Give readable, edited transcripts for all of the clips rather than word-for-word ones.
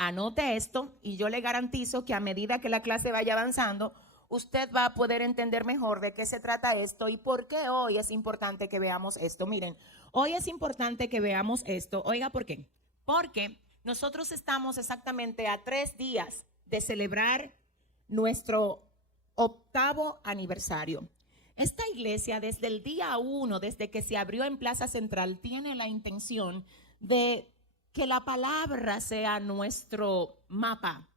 Anote esto y yo le garantizo que a medida que la clase vaya avanzando, usted va a poder entender mejor de qué se trata esto y por qué hoy es importante que veamos esto. Miren, hoy es importante que veamos esto. Oiga, ¿por qué? Porque nosotros estamos exactamente a 3 días de celebrar nuestro 8º aniversario. Esta iglesia desde el día 1, desde que se abrió en Plaza Central, tiene la intención de que la palabra sea nuestro mapa.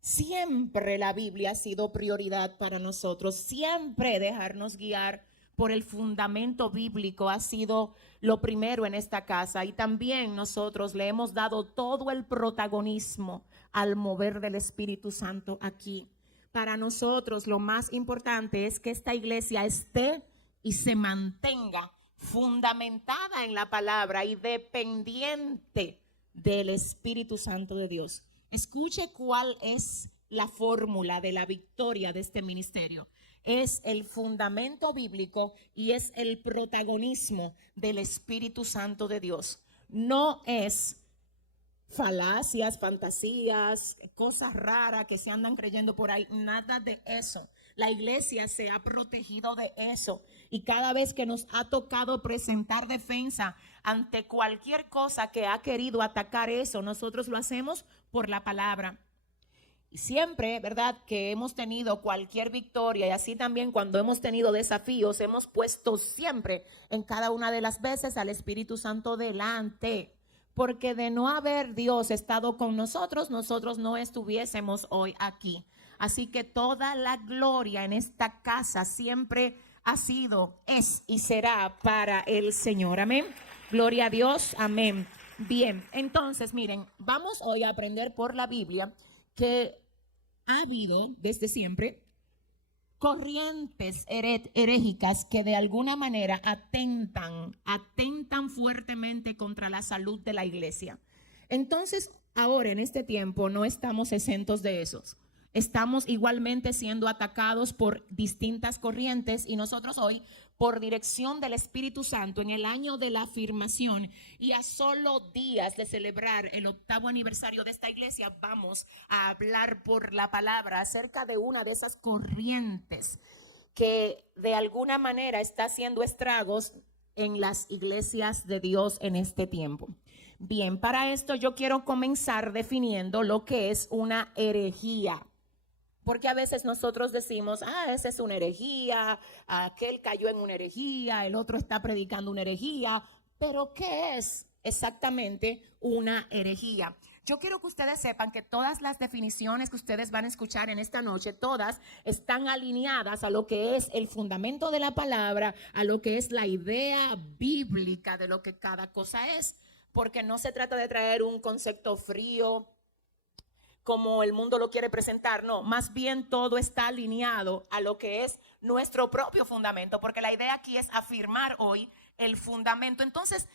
Siempre la Biblia ha sido prioridad para nosotros, siempre dejarnos guiar por el fundamento bíblico ha sido lo primero en esta casa, y también nosotros le hemos dado todo el protagonismo al mover del Espíritu Santo aquí. Para nosotros lo más importante es que esta iglesia esté y se mantenga fundamentada en la palabra y dependiente del Espíritu Santo de Dios. Escuche cuál es la fórmula de la victoria de este ministerio. Es el fundamento bíblico y es el protagonismo del Espíritu Santo de Dios. No es falacias, fantasías, cosas raras que se andan creyendo por ahí, nada de eso. La iglesia se ha protegido de eso y cada vez que nos ha tocado presentar defensa ante cualquier cosa que ha querido atacar eso, nosotros lo hacemos por la palabra. Y siempre, ¿verdad?, que hemos tenido cualquier victoria, y así también cuando hemos tenido desafíos, hemos puesto siempre en cada una de las veces al Espíritu Santo delante. Porque de no haber Dios estado con nosotros, nosotros no estuviésemos hoy aquí. Así que toda la gloria en esta casa siempre ha sido, es y será para el Señor. Amén. Gloria a Dios. Amén. Bien, entonces miren, vamos hoy a aprender por la Biblia que ha habido desde siempre corrientes herégicas que de alguna manera atentan fuertemente contra la salud de la iglesia. Entonces, ahora en este tiempo no estamos exentos de esos. Estamos igualmente siendo atacados por distintas corrientes y nosotros hoy, por dirección del Espíritu Santo, en el año de la afirmación y a solo días de celebrar el 8º aniversario de esta iglesia, vamos a hablar por la palabra acerca de una de esas corrientes que de alguna manera está haciendo estragos en las iglesias de Dios en este tiempo. Bien, para esto yo quiero comenzar definiendo lo que es una herejía. Porque a veces nosotros decimos, esa es una herejía, aquel cayó en una herejía, el otro está predicando una herejía. Pero ¿qué es exactamente una herejía? Yo quiero que ustedes sepan que todas las definiciones que ustedes van a escuchar en esta noche, todas están alineadas a lo que es el fundamento de la palabra, a lo que es la idea bíblica de lo que cada cosa es. Porque no se trata de traer un concepto frío, como el mundo lo quiere presentar, no, más bien todo está alineado a lo que es nuestro propio fundamento, porque la idea aquí es afirmar hoy el fundamento. Entonces,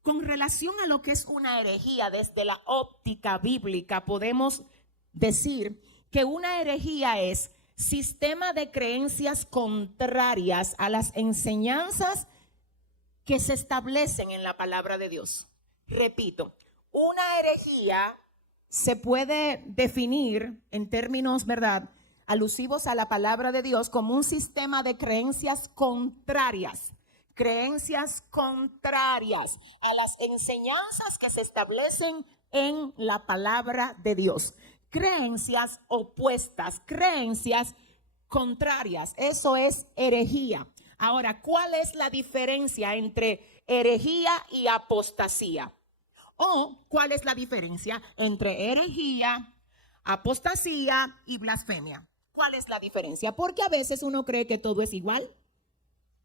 con relación a lo que es una herejía desde la óptica bíblica, podemos decir que una herejía es sistema de creencias contrarias a las enseñanzas que se establecen en la palabra de Dios. Repito, una herejía se puede definir en términos, ¿verdad?, alusivos a la palabra de Dios como un sistema de creencias contrarias a las enseñanzas que se establecen en la palabra de Dios. Creencias opuestas, creencias contrarias, eso es herejía. Ahora, ¿cuál es la diferencia entre herejía y apostasía? ¿O cuál es la diferencia entre herejía, apostasía y blasfemia? ¿Cuál es la diferencia? Porque a veces uno cree que todo es igual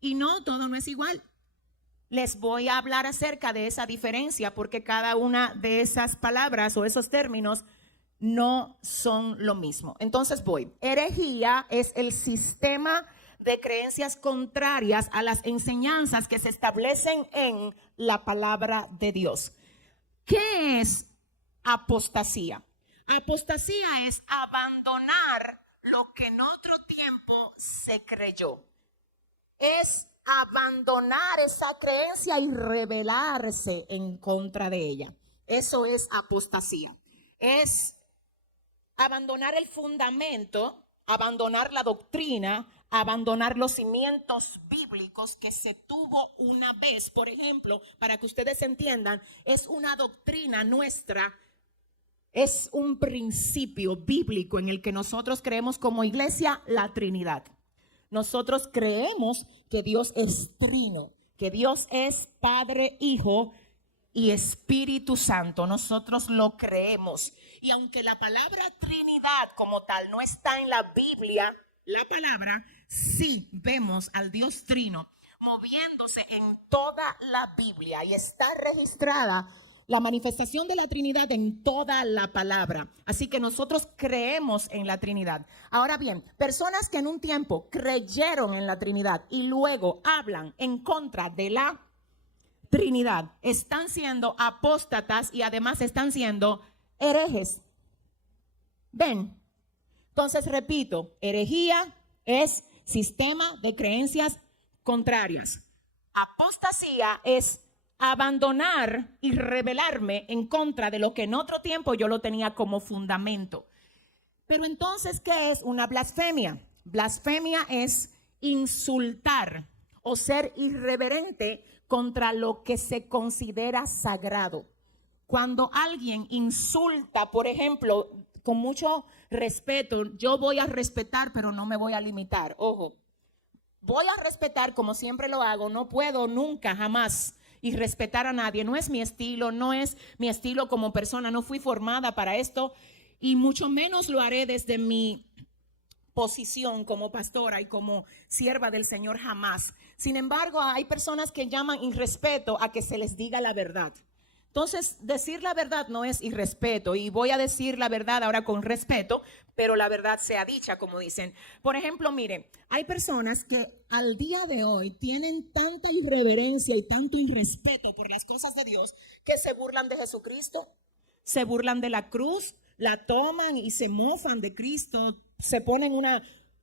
y no, todo no es igual. Les voy a hablar acerca de esa diferencia porque cada una de esas palabras o esos términos no son lo mismo. Entonces voy. Herejía es el sistema de creencias contrarias a las enseñanzas que se establecen en la palabra de Dios. ¿Qué es apostasía? Apostasía es abandonar lo que en otro tiempo se creyó. Es abandonar esa creencia y rebelarse en contra de ella. Eso es apostasía. es abandonar el fundamento, abandonar la doctrina, abandonar los cimientos bíblicos que se tuvo una vez. Por ejemplo, para que ustedes entiendan, es una doctrina nuestra, es un principio bíblico en el que nosotros creemos como iglesia la Trinidad. Nosotros creemos que Dios es trino, que Dios es Padre, Hijo y Espíritu Santo. Nosotros lo creemos. Y aunque la palabra Trinidad como tal no está en la Biblia, la palabra, sí vemos al Dios trino moviéndose en toda la Biblia y está registrada la manifestación de la Trinidad en toda la palabra. Así que nosotros creemos en la Trinidad. Ahora bien, personas que en un tiempo creyeron en la Trinidad y luego hablan en contra de la Trinidad, están siendo apóstatas y además están siendo herejes. ¿Ven? Entonces repito, herejía es sistema de creencias contrarias. Apostasía es abandonar y rebelarme en contra de lo que en otro tiempo yo lo tenía como fundamento. Pero entonces, ¿qué es una blasfemia? Blasfemia es insultar o ser irreverente contra lo que se considera sagrado. Cuando alguien insulta, por ejemplo, con mucho respeto, yo voy a respetar, pero no me voy a limitar. Ojo, voy a respetar como siempre lo hago, no puedo nunca, jamás y respetar a nadie. No es mi estilo, no es mi estilo como persona, no fui formada para esto y mucho menos lo haré desde mi posición como pastora y como sierva del Señor, jamás. Sin embargo, hay personas que llaman irrespeto a que se les diga la verdad. Entonces, decir la verdad no es irrespeto y voy a decir la verdad ahora con respeto, pero la verdad sea dicha, como dicen. Por ejemplo, miren, hay personas que al día de hoy tienen tanta irreverencia y tanto irrespeto por las cosas de Dios que se burlan de Jesucristo, se burlan de la cruz, la toman y se mofan de Cristo, se ponen una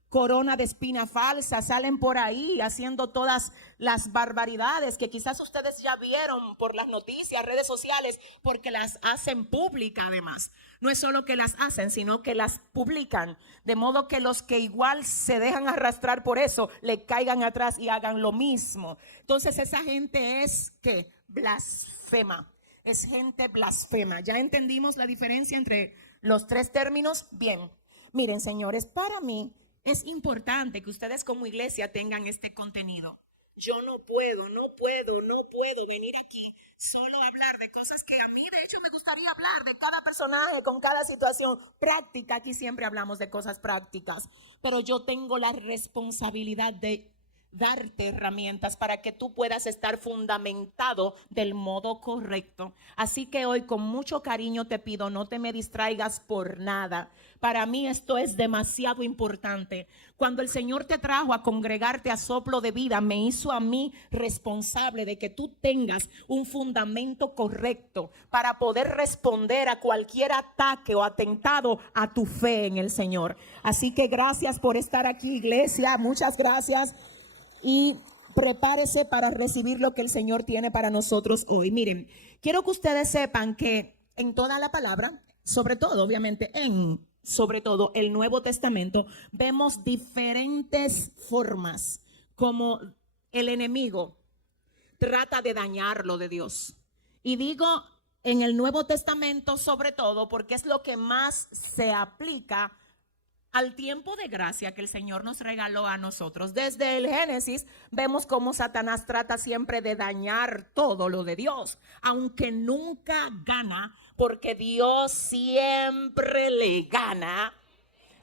corona de espina falsa, salen por ahí haciendo todas las barbaridades que quizás ustedes ya vieron por las noticias, redes sociales, porque las hacen públicas además. No es solo que las hacen, sino que las publican, de modo que los que igual se dejan arrastrar por eso, le caigan atrás y hagan lo mismo. Entonces esa gente es, ¿qué? Blasfema, es gente blasfema. ¿Ya entendimos la diferencia entre los tres términos? Bien, miren señores, para mí es importante que ustedes como iglesia tengan este contenido. Yo no puedo venir aquí solo a hablar de cosas que a mí de hecho me gustaría hablar de cada personaje con cada situación práctica. Aquí siempre hablamos de cosas prácticas, pero yo tengo la responsabilidad de darte herramientas para que tú puedas estar fundamentado del modo correcto. Así que hoy con mucho cariño te pido, no te me distraigas por nada. Para mí esto es demasiado importante. Cuando el Señor te trajo a congregarte a Soplo de Vida, me hizo a mí responsable de que tú tengas un fundamento correcto para poder responder a cualquier ataque o atentado a tu fe en el Señor. Así que gracias por estar aquí, iglesia. Muchas gracias. Y prepárese para recibir lo que el Señor tiene para nosotros hoy. Miren, quiero que ustedes sepan que en toda la palabra, sobre todo obviamente sobre todo el Nuevo Testamento, vemos diferentes formas como el enemigo trata de dañar lo de Dios. Y digo en el Nuevo Testamento sobre todo porque es lo que más se aplica al tiempo de gracia que el Señor nos regaló a nosotros. Desde el Génesis vemos cómo Satanás trata siempre de dañar todo lo de Dios, aunque nunca gana, porque Dios siempre le gana.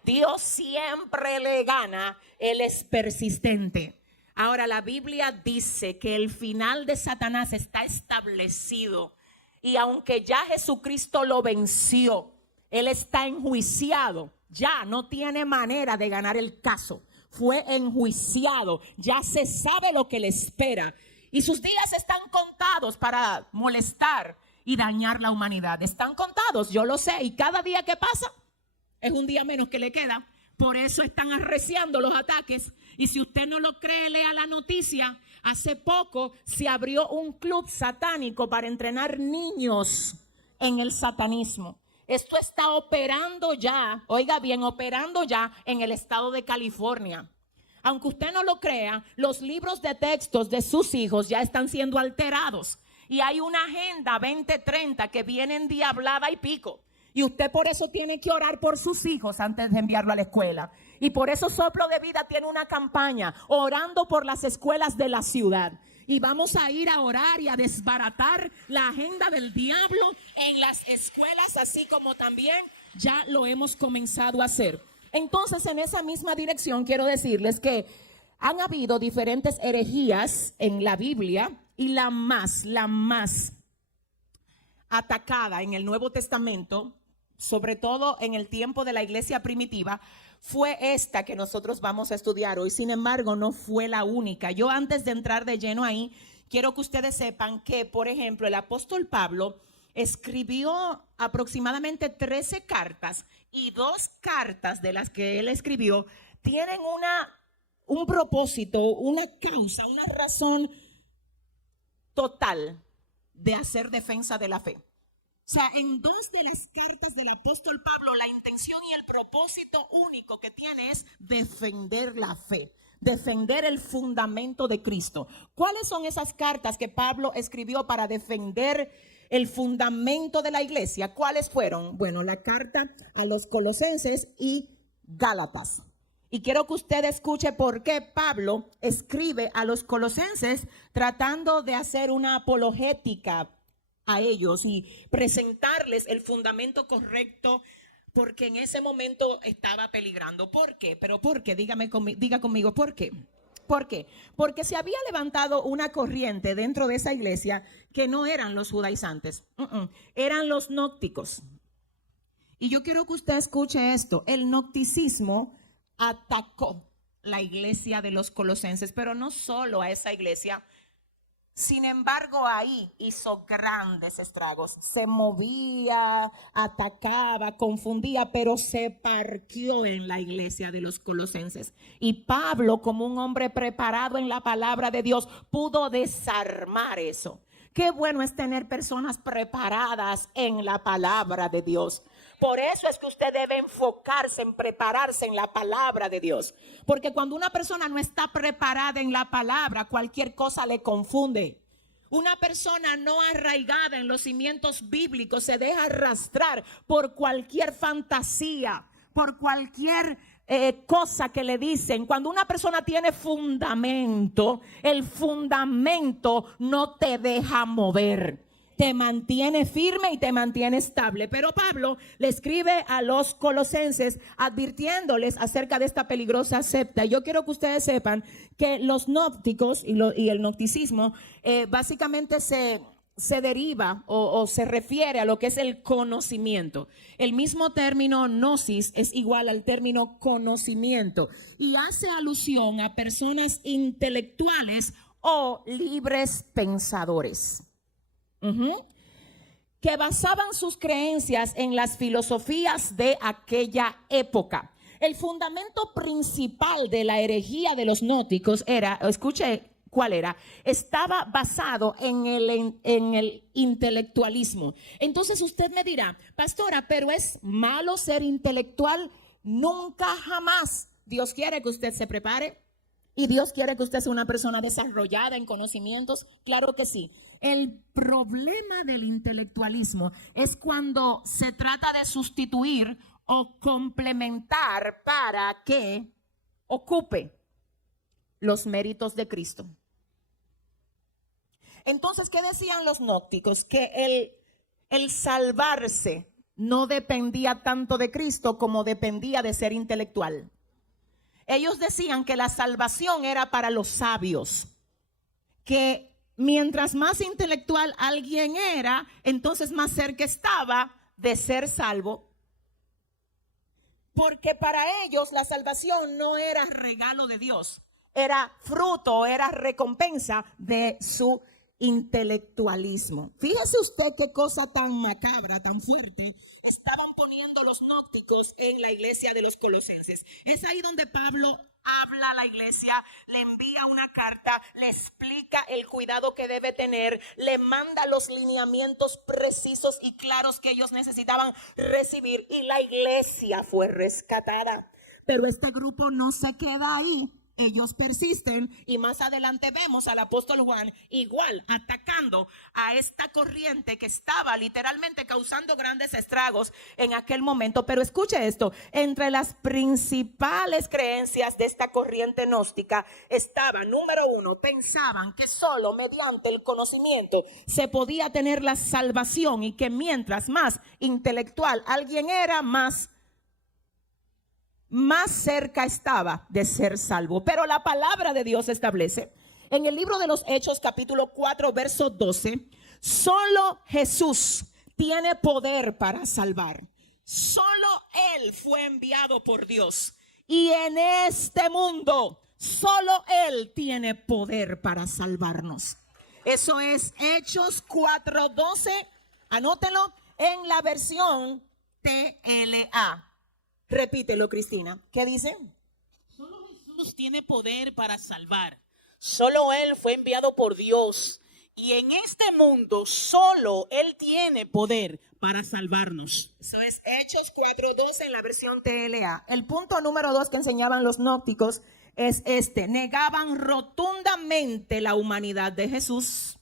Dios siempre le gana. Él es persistente. Ahora la Biblia dice que el final de Satanás está establecido y aunque ya Jesucristo lo venció, Él está enjuiciado. Ya no tiene manera de ganar el caso. Fue enjuiciado. Ya se sabe lo que le espera. Y sus días están contados para molestar y dañar la humanidad. Están contados, yo lo sé. Y cada día que pasa es un día menos que le queda. Por eso están arreciando los ataques. Y si usted no lo cree, lea la noticia. Hace poco se abrió un club satánico para entrenar niños en el satanismo. Esto está operando ya, oiga bien, operando ya en el estado de California. Aunque usted no lo crea, los libros de textos de sus hijos ya están siendo alterados. Y hay una agenda 2030 que viene endiablada y pico. Y usted por eso tiene que orar por sus hijos antes de enviarlo a la escuela. Y por eso Soplo de Vida tiene una campaña, orando por las escuelas de la ciudad. Y vamos a ir a orar y a desbaratar la agenda del diablo en las escuelas, así como también ya lo hemos comenzado a hacer. Entonces, en esa misma dirección quiero decirles que han habido diferentes herejías en la Biblia, y la más atacada en el Nuevo Testamento, sobre todo en el tiempo de la iglesia primitiva, fue esta que nosotros vamos a estudiar hoy. Sin embargo, no fue la única. Yo, antes de entrar de lleno ahí, quiero que ustedes sepan que, por ejemplo, el apóstol Pablo escribió aproximadamente 13 cartas, y 2 cartas de las que él escribió tienen un propósito, una causa, una razón total de hacer defensa de la fe. O sea, en 2 de las cartas del apóstol Pablo, la intención y el propósito único que tiene es defender la fe, defender el fundamento de Cristo. ¿Cuáles son esas cartas que Pablo escribió para defender el fundamento de la iglesia? ¿Cuáles fueron? Bueno, la carta a los Colosenses y Gálatas. Y quiero que usted escuche por qué Pablo escribe a los Colosenses tratando de hacer una apologética a ellos y presentarles el fundamento correcto, porque en ese momento estaba peligrando. ¿Por qué? ¿Pero por qué? Diga conmigo, ¿por qué? ¿Por qué? Porque se había levantado una corriente dentro de esa iglesia que no eran los judaizantes, eran los gnósticos. Y yo quiero que usted escuche esto. El gnosticismo atacó la iglesia de los Colosenses, pero no solo a esa iglesia. Sin embargo, ahí hizo grandes estragos. Se movía, atacaba, confundía, pero se parqueó en la iglesia de los Colosenses. Y Pablo, como un hombre preparado en la palabra de Dios, pudo desarmar eso. Qué bueno es tener personas preparadas en la palabra de Dios. Por eso es que usted debe enfocarse en prepararse en la palabra de Dios. Porque cuando una persona no está preparada en la palabra, cualquier cosa le confunde. Una persona no arraigada en los cimientos bíblicos se deja arrastrar por cualquier fantasía, por cualquier cosa que le dicen. Cuando una persona tiene fundamento, el fundamento no te deja mover. Te mantiene firme y te mantiene estable. Pero Pablo le escribe a los Colosenses advirtiéndoles acerca de esta peligrosa secta. Yo quiero que ustedes sepan que los gnósticos y el gnosticismo básicamente se deriva o se refiere a lo que es el conocimiento. El mismo término gnosis es igual al término conocimiento y hace alusión a personas intelectuales o libres pensadores. Que basaban sus creencias en las filosofías de aquella época. El fundamento principal de la herejía de los gnósticos era, escuche cuál era, estaba basado en el intelectualismo. Entonces usted me dirá, pastora, pero ¿es malo ser intelectual? Nunca, jamás. Dios quiere que usted se prepare y Dios quiere que usted sea una persona desarrollada en conocimientos. Claro que sí. El problema del intelectualismo es cuando se trata de sustituir o complementar para que ocupe los méritos de Cristo. Entonces, ¿qué decían los gnósticos? Que el salvarse no dependía tanto de Cristo como dependía de ser intelectual. Ellos decían que la salvación era para los sabios, que mientras más intelectual alguien era, entonces más cerca estaba de ser salvo. Porque para ellos la salvación no era regalo de Dios, era fruto, era recompensa de su intelectualismo. Fíjese usted qué cosa tan macabra, tan fuerte estaban poniendo los gnósticos en la iglesia de los Colosenses. Es ahí donde Pablo habla a la iglesia, le envía una carta, le explica el cuidado que debe tener, le manda los lineamientos precisos y claros que ellos necesitaban recibir, y la iglesia fue rescatada. Pero este grupo no se queda ahí. Ellos persisten, y más adelante vemos al apóstol Juan igual atacando a esta corriente que estaba literalmente causando grandes estragos en aquel momento. Pero escuche esto: entre las principales creencias de esta corriente gnóstica estaba, número uno, pensaban que solo mediante el conocimiento se podía tener la salvación, y que mientras más intelectual alguien era, más cerca estaba de ser salvo. Pero la palabra de Dios establece en el libro de los Hechos, capítulo 4, verso 12, solo Jesús tiene poder para salvar. Solo Él fue enviado por Dios, y en este mundo solo Él tiene poder para salvarnos. Eso es Hechos 4:12, anótelo en la versión TLA. Repítelo, Cristina. ¿Qué dice? Solo Jesús tiene poder para salvar. Solo Él fue enviado por Dios. Y en este mundo solo Él tiene poder para salvarnos. Eso es Hechos 4:12 en la versión TLA. El punto número 2 que enseñaban los gnósticos es este: negaban rotundamente la humanidad de Jesús.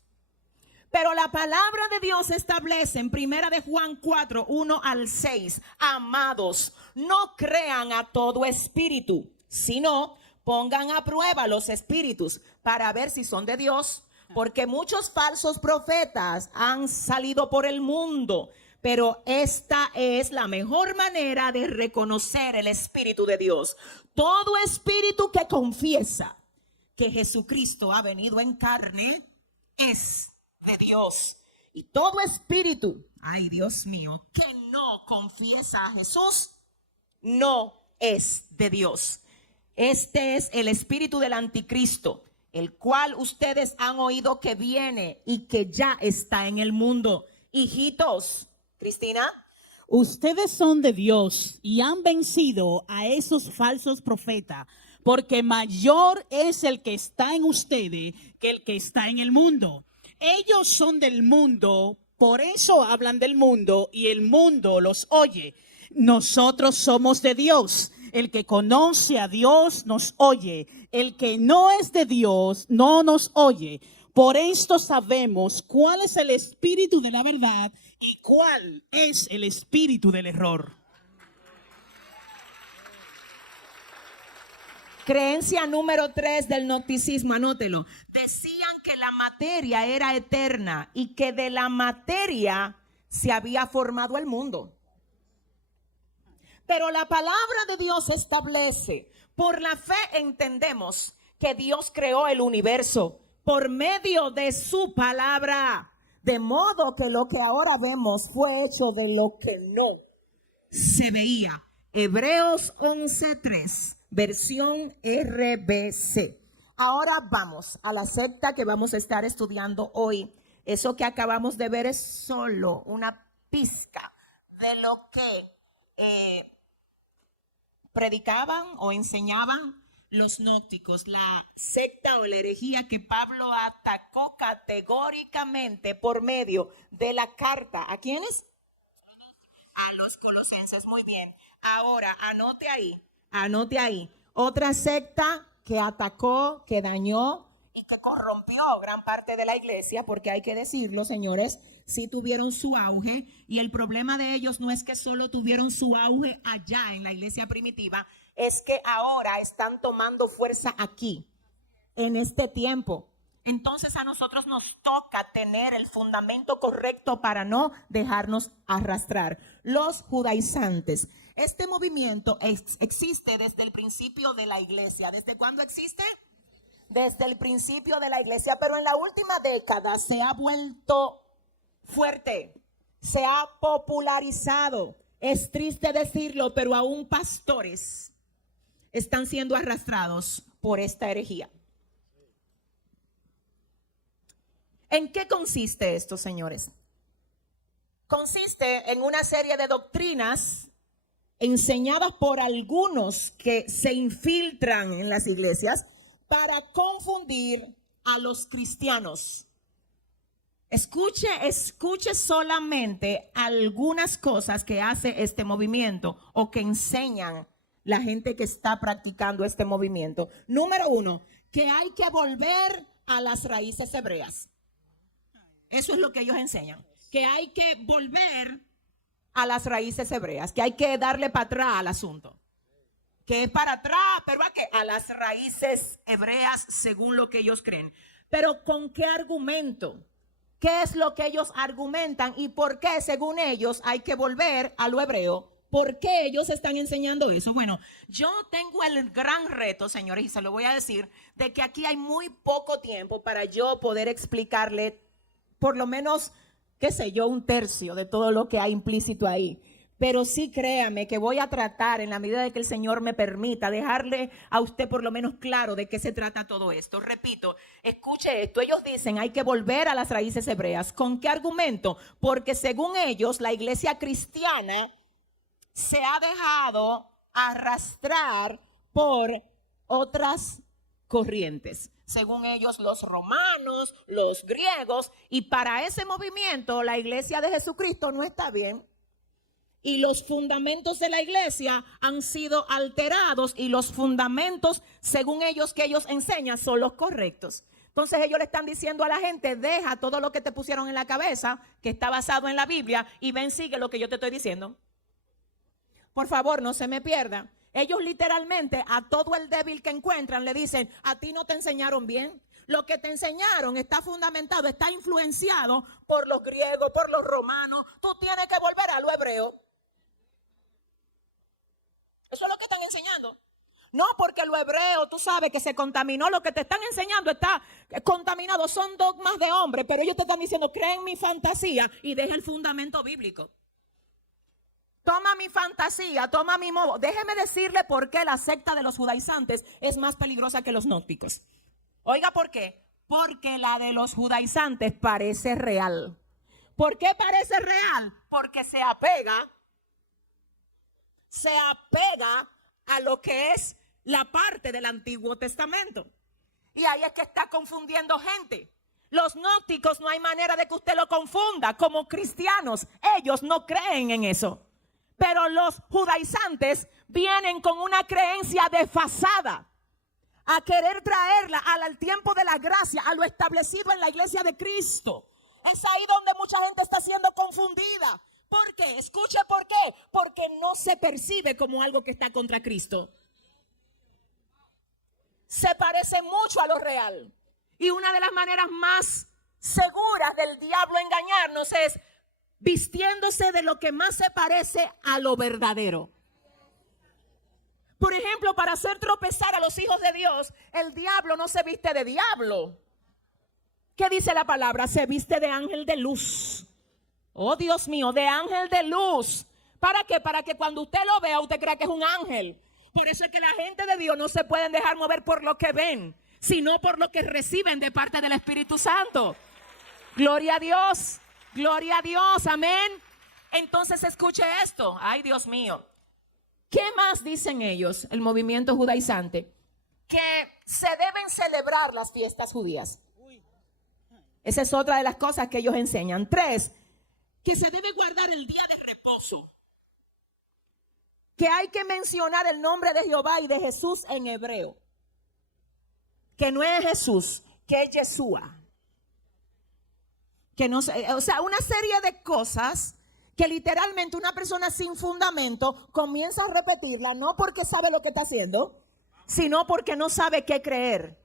Pero la palabra de Dios establece en primera de Juan 4, 1 al 6, amados, no crean a todo espíritu, sino pongan a prueba los espíritus para ver si son de Dios, porque muchos falsos profetas han salido por el mundo. Pero esta es la mejor manera de reconocer el Espíritu de Dios. Todo espíritu que confiesa que Jesucristo ha venido en carne es de Dios. Y todo espíritu, ay Dios mío, que no confiesa a Jesús, no es de Dios. Este es el espíritu del anticristo, el cual ustedes han oído que viene y que ya está en el mundo. Hijitos, Cristina, ustedes son de Dios y han vencido a esos falsos profetas, porque mayor es el que está en ustedes que el que está en el mundo. Ellos son del mundo, por eso hablan del mundo y el mundo los oye. Nosotros somos de Dios. El que conoce a Dios nos oye. El que no es de Dios no nos oye. Por esto sabemos cuál es el espíritu de la verdad y cuál es el espíritu del error. Creencia número 3 del gnosticismo, anótelo. Decían que la materia era eterna y que de la materia se había formado el mundo. Pero la palabra de Dios establece, por la fe entendemos que Dios creó el universo por medio de su palabra, de modo que lo que ahora vemos fue hecho de lo que no se veía. Hebreos 11:3, versión RBC. Ahora vamos a la secta que vamos a estar estudiando hoy. Eso que acabamos de ver es solo una pizca de lo que predicaban o enseñaban los gnósticos, la secta o la herejía que Pablo atacó categóricamente por medio de la carta. ¿A quiénes? A los colosenses. Muy bien. Ahora, anote ahí. Otra secta que atacó, que dañó y que corrompió gran parte de la iglesia, porque hay que decirlo, señores, sí tuvieron su auge, y el problema de ellos no es que solo tuvieron su auge allá en la iglesia primitiva, es que ahora están tomando fuerza aquí, en este tiempo. Entonces a nosotros nos toca tener el fundamento correcto para no dejarnos arrastrar. Los judaizantes. Este movimiento existe desde el principio de la iglesia. ¿Desde cuándo existe? Desde el principio de la iglesia, pero en la última década se ha vuelto fuerte, se ha popularizado. Es triste decirlo, pero aún pastores están siendo arrastrados por esta herejía. ¿En qué consiste esto, señores? Consiste en una serie de doctrinas enseñadas por algunos que se infiltran en las iglesias para confundir a los cristianos. Escuche solamente algunas cosas que hace este movimiento o que enseñan la gente que está practicando este movimiento. Número 1, que hay que volver a las raíces hebreas. Eso es lo que ellos enseñan, que hay que volver a las raíces hebreas, que hay que darle para atrás al asunto. Que es para atrás, pero a las raíces hebreas según lo que ellos creen. Pero ¿con qué argumento? ¿Qué es lo que ellos argumentan y por qué, según ellos, hay que volver a lo hebreo? ¿Por qué ellos están enseñando eso? Bueno, yo tengo el gran reto, señores, y se lo voy a decir, de que aquí hay muy poco tiempo para yo poder explicarle por lo menos, qué sé yo, un tercio de todo lo que hay implícito ahí. Pero sí créame que voy a tratar, en la medida de que el Señor me permita, dejarle a usted por lo menos claro de qué se trata todo esto. Repito, escuche esto. Ellos dicen hay que volver a las raíces hebreas. ¿Con qué argumento? Porque según ellos, la iglesia cristiana se ha dejado arrastrar por otras corrientes. Según ellos, los romanos, los griegos. Y para ese movimiento, la iglesia de Jesucristo no está bien. Y los fundamentos de la iglesia han sido alterados y los fundamentos, según ellos, que ellos enseñan, son los correctos. Entonces ellos le están diciendo a la gente, deja todo lo que te pusieron en la cabeza, que está basado en la Biblia, y ven, sigue lo que yo te estoy diciendo. Por favor, no se me pierda. Ellos literalmente a todo el débil que encuentran le dicen, a ti no te enseñaron bien. Lo que te enseñaron está fundamentado, está influenciado por los griegos, por los romanos. Tú tienes que volver a lo hebreo. Eso es lo que están enseñando. No, porque lo hebreo, tú sabes que se contaminó. Lo que te están enseñando está contaminado. Son dogmas de hombre, pero ellos te están diciendo, cree en mi fantasía y deja el fundamento bíblico. Toma mi fantasía, toma mi modo. Déjeme decirle por qué la secta de los judaizantes es más peligrosa que los gnósticos. Oiga, ¿por qué? Porque la de los judaizantes parece real. ¿Por qué parece real? Porque se apega a lo que es la parte del Antiguo Testamento. Y ahí es que está confundiendo gente. Los gnósticos no hay manera de que usted lo confunda. Como cristianos, ellos no creen en eso. Pero los judaizantes vienen con una creencia desfasada a querer traerla al tiempo de la gracia, a lo establecido en la iglesia de Cristo. Es ahí donde mucha gente está siendo confundida. ¿Por qué? Escuche por qué. Porque no se percibe como algo que está contra Cristo. Se parece mucho a lo real. Y una de las maneras más seguras del diablo engañarnos es vistiéndose de lo que más se parece a lo verdadero. Por ejemplo, para hacer tropezar a los hijos de Dios, el diablo no se viste de diablo. ¿Qué dice la palabra? Se viste de ángel de luz. Oh, Dios mío, de ángel de luz. ¿Para qué? Para que cuando usted lo vea, usted crea que es un ángel. Por eso es que la gente de Dios no se pueden dejar mover por lo que ven, sino por lo que reciben de parte del Espíritu Santo. Gloria a Dios. Gloria a Dios, amén. Entonces escuche esto. Ay, Dios mío. ¿Qué más dicen ellos, el movimiento judaizante? Que se deben celebrar las fiestas judías. Esa es otra de las cosas que ellos enseñan. 3, que se debe guardar el día de reposo. Que hay que mencionar el nombre de Jehová y de Jesús en hebreo. Que no es Jesús, que es Yeshua. Que no, o sea, una serie de cosas que literalmente una persona sin fundamento comienza a repetirla, no porque sabe lo que está haciendo, sino porque no sabe qué creer.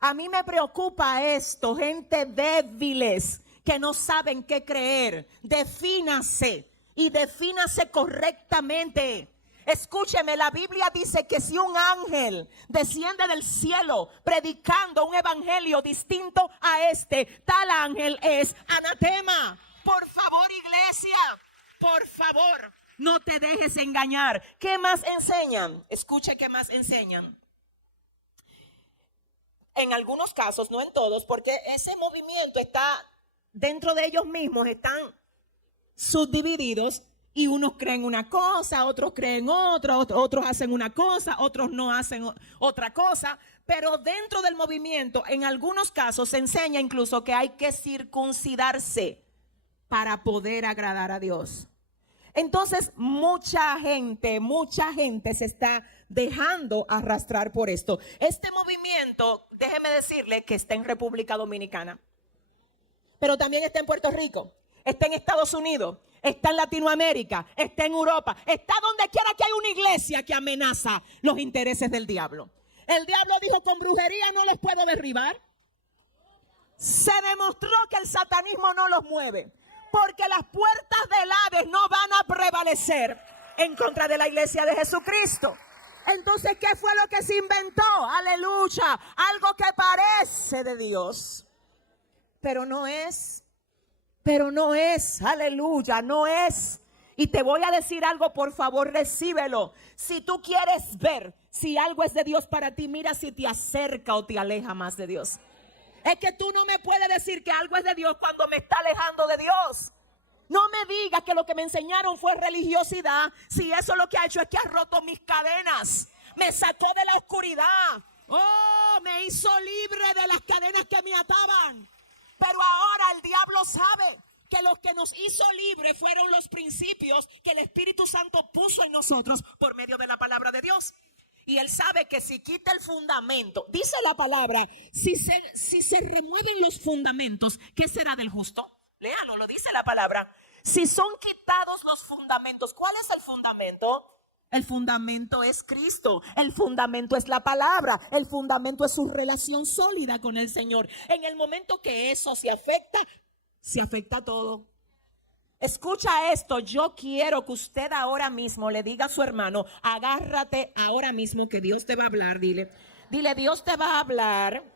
A mí me preocupa esto, gente débiles que no saben qué creer. Defínase y defínase correctamente. Escúcheme, la Biblia dice que si un ángel desciende del cielo predicando un evangelio distinto a este, tal ángel es anatema. Por favor, iglesia, por favor, no te dejes engañar. ¿Qué más enseñan? Escuche qué más enseñan. En algunos casos, no en todos, porque ese movimiento está dentro de ellos mismos, están subdivididos. Y unos creen una cosa, otros creen otra, otros hacen una cosa, otros no hacen otra cosa. Pero dentro del movimiento, en algunos casos, se enseña incluso que hay que circuncidarse para poder agradar a Dios. Entonces, mucha gente se está dejando arrastrar por esto. Este movimiento, déjeme decirle que está en República Dominicana, pero también está en Puerto Rico, está en Estados Unidos, está en Latinoamérica, está en Europa, está donde quiera que hay una iglesia que amenaza los intereses del diablo. El diablo dijo: con brujería no los puedo derribar. Se demostró que el satanismo no los mueve, porque las puertas del Hades no van a prevalecer en contra de la iglesia de Jesucristo. Entonces, ¿qué fue lo que se inventó? Aleluya, algo que parece de Dios, pero no es, aleluya, no es. Y te voy a decir algo, por favor, recíbelo. Si tú quieres ver si algo es de Dios para ti, mira si te acerca o te aleja más de Dios. Es que tú no me puedes decir que algo es de Dios cuando me está alejando de Dios. No me digas que lo que me enseñaron fue religiosidad, si eso lo que ha hecho es que ha roto mis cadenas, me sacó de la oscuridad, me hizo libre de las cadenas que me ataban. Pero ahora el diablo sabe que los que nos hizo libres fueron los principios que el Espíritu Santo puso en nosotros por medio de la palabra de Dios. Y él sabe que si quita el fundamento, dice la palabra, si se remueven los fundamentos, ¿qué será del justo? Léalo, lo dice la palabra. Si son quitados los fundamentos, ¿cuál es el fundamento? El fundamento es Cristo, el fundamento es la palabra, el fundamento es su relación sólida con el Señor. En el momento que eso se afecta todo. Escucha esto, yo quiero que usted ahora mismo le diga a su hermano: agárrate ahora mismo que Dios te va a hablar. Dile, Dios te va a hablar.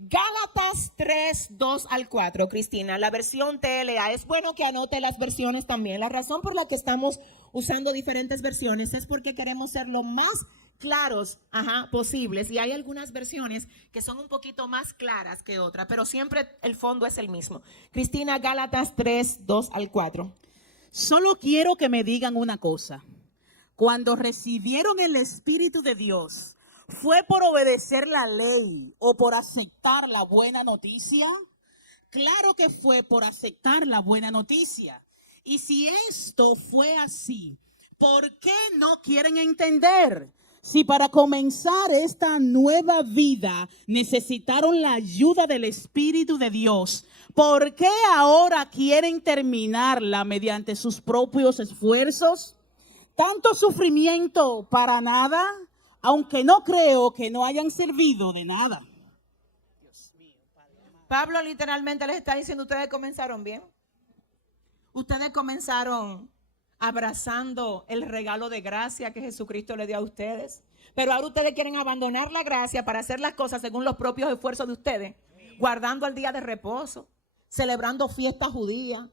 Gálatas 3, 2 al 4, Cristina, la versión TLA. Es bueno que anote las versiones también. La razón por la que estamos usando diferentes versiones es porque queremos ser lo más claros posibles. Y hay algunas versiones que son un poquito más claras que otras, pero siempre el fondo es el mismo. Cristina, Gálatas 3, 2 al 4. Solo quiero que me digan una cosa. Cuando recibieron el Espíritu de Dios, ¿fue por obedecer la ley o por aceptar la buena noticia? Claro que fue por aceptar la buena noticia. Y si esto fue así, ¿por qué no quieren entender? Si para comenzar esta nueva vida necesitaron la ayuda del Espíritu de Dios, ¿por qué ahora quieren terminarla mediante sus propios esfuerzos? ¿Tanto sufrimiento para nada? Aunque no creo que no hayan servido de nada. Pablo literalmente les está diciendo: ustedes comenzaron bien. Ustedes comenzaron abrazando el regalo de gracia que Jesucristo le dio a ustedes. Pero ahora ustedes quieren abandonar la gracia para hacer las cosas según los propios esfuerzos de ustedes, guardando el día de reposo, celebrando fiestas judías,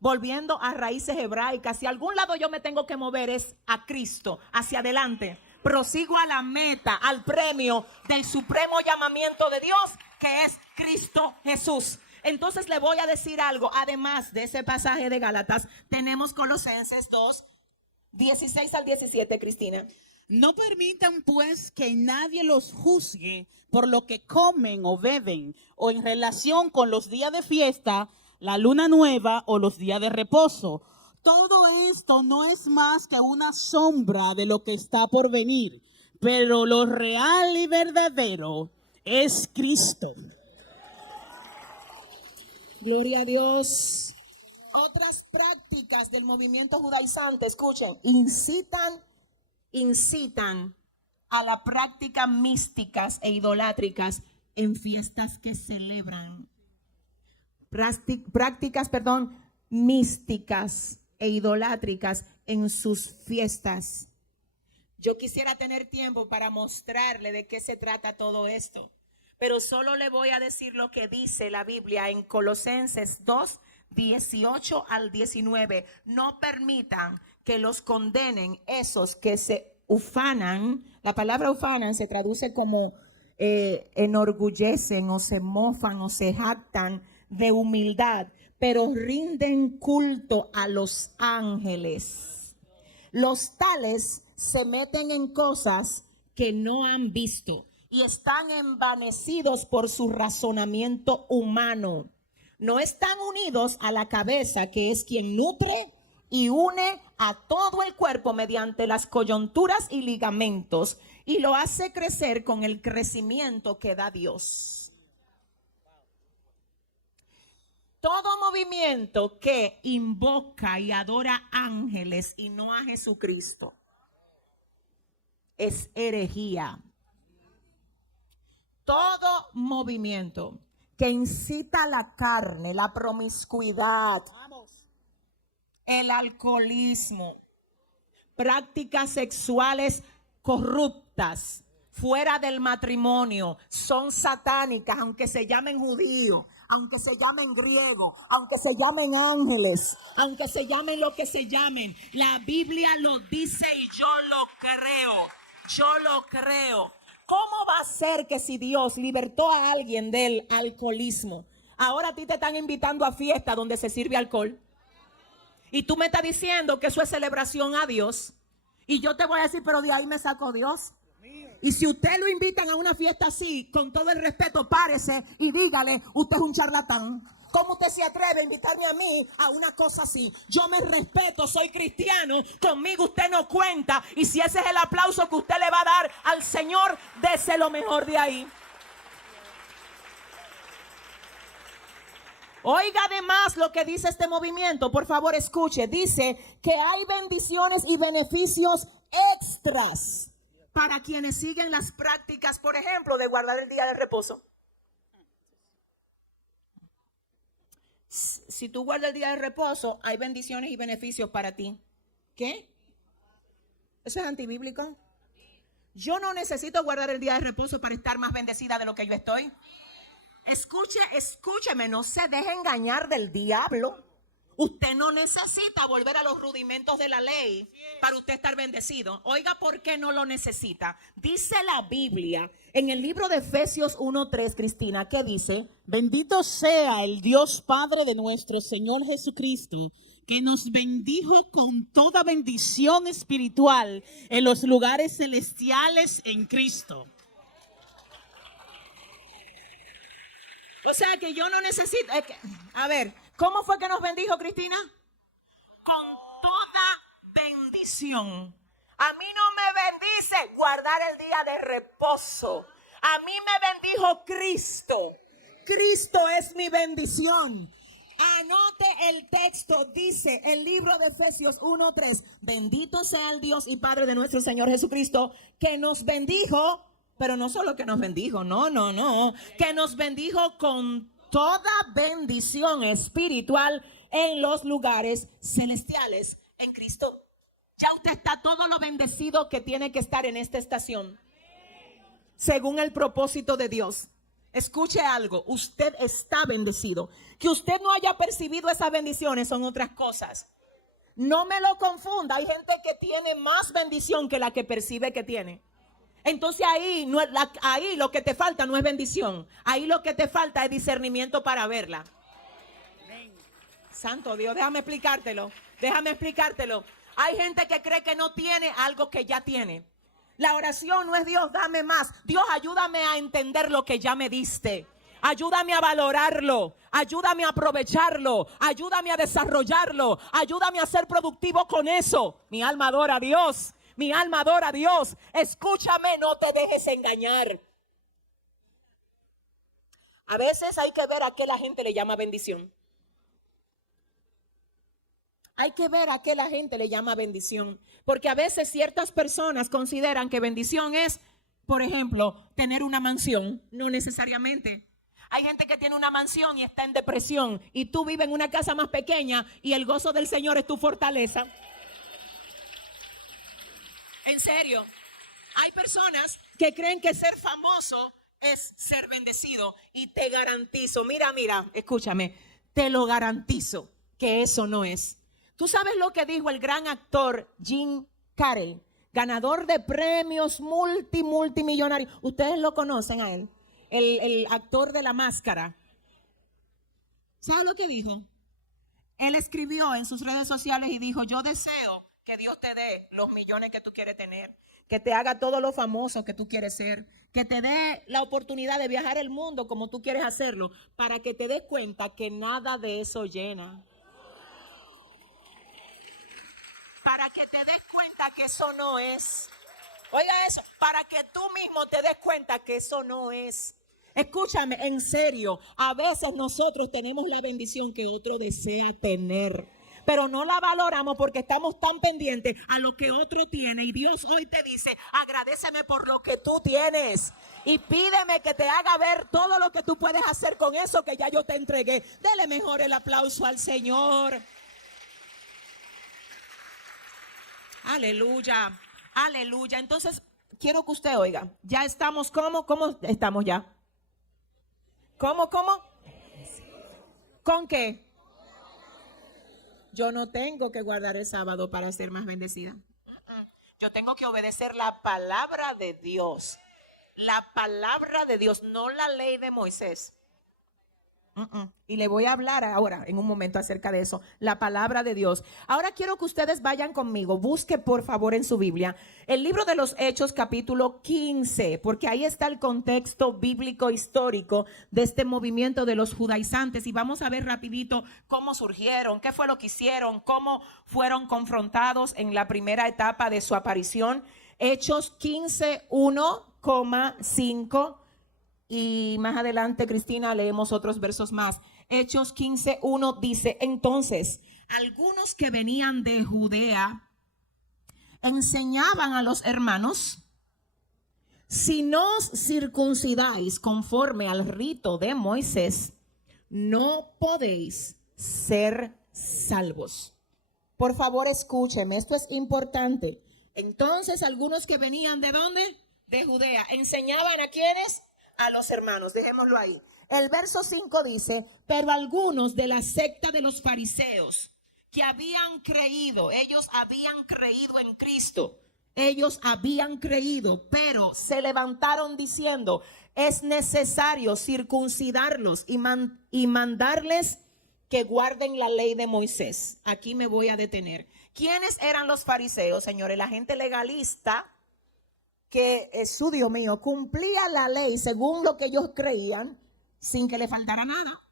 volviendo a raíces hebraicas. Si a algún lado yo me tengo que mover es a Cristo, hacia adelante. Prosigo a la meta, al premio del supremo llamamiento de Dios, que es Cristo Jesús. Entonces le voy a decir algo. Además de ese pasaje de Gálatas, tenemos Colosenses 2, 16 al 17, Cristina. No permitan pues que nadie los juzgue por lo que comen o beben, o en relación con los días de fiesta, la luna nueva o los días de reposo. Todo esto no es más que una sombra de lo que está por venir, pero lo real y verdadero es Cristo. Gloria a Dios. Otras prácticas del movimiento judaizante, escuchen, incitan a la práctica místicas e idolátricas en fiestas que celebran. Prácticas místicas e idolátricas en sus fiestas. Yo quisiera tener tiempo para mostrarle de qué se trata todo esto, pero solo le voy a decir lo que dice la Biblia en Colosenses 2, 18 al 19. No permitan que los condenen esos que se ufanan. La palabra ufanan se traduce como enorgullecen o se mofan o se jactan de humildad, pero rinden culto a los ángeles. Los tales se meten en cosas que no han visto y están envanecidos por su razonamiento humano. No están unidos a la cabeza, que es quien nutre y une a todo el cuerpo mediante las coyunturas y ligamentos, y lo hace crecer con el crecimiento que da Dios. Todo movimiento que invoca y adora ángeles y no a Jesucristo es herejía. Todo movimiento que incita a la carne, la promiscuidad, el alcoholismo, prácticas sexuales corruptas, fuera del matrimonio, son satánicas, aunque se llamen judíos, aunque se llamen griegos, aunque se llamen ángeles, aunque se llamen lo que se llamen. La Biblia lo dice y yo lo creo. Yo lo creo. ¿Cómo va a ser que si Dios libertó a alguien del alcoholismo, ahora a ti te están invitando a fiestas donde se sirve alcohol? Y tú me estás diciendo que eso es celebración a Dios. Y yo te voy a decir, pero de ahí me sacó Dios. Y si usted lo invitan a una fiesta así, con todo el respeto, párese y dígale, usted es un charlatán. ¿Cómo usted se atreve a invitarme a mí a una cosa así? Yo me respeto, soy cristiano, conmigo usted no cuenta. Y si ese es el aplauso que usted le va a dar al Señor, dese lo mejor de ahí. Oiga además lo que dice este movimiento, por favor escuche. Dice que hay bendiciones y beneficios extras para quienes siguen las prácticas, por ejemplo, de guardar el día de reposo. Si tú guardas el día de reposo, hay bendiciones y beneficios para ti. ¿Qué? ¿Eso es antibíblico? Yo no necesito guardar el día de reposo para estar más bendecida de lo que yo estoy. Escúcheme, no se deje engañar del diablo. Usted no necesita volver a los rudimentos de la ley para usted estar bendecido. Oiga, ¿por qué no lo necesita? Dice la Biblia en el libro de Efesios 1:3, Cristina, ¿qué dice? Bendito sea el Dios Padre de nuestro Señor Jesucristo, que nos bendijo con toda bendición espiritual en los lugares celestiales en Cristo. O sea que yo no necesito. A ver, ¿cómo fue que nos bendijo, Cristina? Con toda bendición. A mí no me bendice guardar el día de reposo. A mí me bendijo Cristo. Cristo es mi bendición. Anote el texto, dice el libro de Efesios 1:3. Bendito sea el Dios y Padre de nuestro Señor Jesucristo, que nos bendijo. Pero no solo que nos bendijo, no, que nos bendijo con toda bendición espiritual en los lugares celestiales en Cristo. Ya usted está todo lo bendecido que tiene que estar en esta estación, según el propósito de Dios. Escuche algo, usted está bendecido. Que usted no haya percibido esas bendiciones son otras cosas. No me lo confunda, hay gente que tiene más bendición que la que percibe que tiene. Entonces ahí lo que te falta no es bendición. Ahí lo que te falta es discernimiento para verla. Santo Dios, déjame explicártelo. Hay gente que cree que no tiene algo que ya tiene. La oración no es Dios, dame más. Dios, ayúdame a entender lo que ya me diste. Ayúdame a valorarlo. Ayúdame a aprovecharlo. Ayúdame a desarrollarlo. Ayúdame a ser productivo con eso. Mi alma adora a Dios. Mi alma adora a Dios. Escúchame, no te dejes engañar. A veces hay que ver a qué la gente le llama bendición. Hay que ver a qué la gente le llama bendición. Porque a veces ciertas personas consideran que bendición es, por ejemplo, tener una mansión. No necesariamente. Hay gente que tiene una mansión y está en depresión. Y tú vives en una casa más pequeña y el gozo del Señor es tu fortaleza. En serio, hay personas que creen que ser famoso es ser bendecido y te garantizo, mira, escúchame, te lo garantizo que eso no es. ¿Tú sabes lo que dijo el gran actor Jim Carrey, ganador de premios multimillonarios? Ustedes lo conocen a él, el actor de La Máscara. ¿Sabe lo que dijo? Él escribió en sus redes sociales y dijo, yo deseo que Dios te dé los millones que tú quieres tener, que te haga todo lo famoso que tú quieres ser, que te dé la oportunidad de viajar el mundo como tú quieres hacerlo, para que te des cuenta que nada de eso llena. Para que te des cuenta que eso no es. Oiga eso, para que tú mismo te des cuenta que eso no es. Escúchame, en serio, a veces nosotros tenemos la bendición que otro desea tener, pero no la valoramos porque estamos tan pendientes a lo que otro tiene. Y Dios hoy te dice, agradéceme por lo que tú tienes y pídeme que te haga ver todo lo que tú puedes hacer con eso que ya yo te entregué. Dele mejor el aplauso al Señor. Aleluya, aleluya. Entonces, quiero que usted oiga, ya estamos, ¿cómo estamos ya? ¿Cómo? ¿Con qué? Yo no tengo que guardar el sábado para ser más bendecida. Yo tengo que obedecer la palabra de Dios. La palabra de Dios, no la ley de Moisés. Y le voy a hablar ahora, en un momento, acerca de eso, la palabra de Dios. Ahora quiero que ustedes vayan conmigo, busque por favor en su Biblia el libro de los Hechos capítulo 15, porque ahí está el contexto bíblico histórico de este movimiento de los judaizantes, y vamos a ver rapidito cómo surgieron, qué fue lo que hicieron, cómo fueron confrontados en la primera etapa de su aparición. Hechos 15, 1,5. Y más adelante, Cristina, leemos otros versos más. Hechos 15:1 dice, entonces, algunos que venían de Judea enseñaban a los hermanos, si no os circuncidáis conforme al rito de Moisés, no podéis ser salvos. Por favor, escúcheme, esto es importante. Entonces, algunos que venían ¿de dónde? De Judea. ¿Enseñaban a quiénes? A los hermanos, dejémoslo ahí. El verso 5 dice, pero algunos de la secta de los fariseos que habían creído, ellos habían creído en Cristo, ellos habían creído, pero se levantaron diciendo, es necesario circuncidarlos y mandarles que guarden la ley de Moisés. Aquí me voy a detener. ¿Quiénes eran los fariseos, señores? La gente legalista que, Dios mío, cumplía la ley según lo que ellos creían, sin que le faltara nada.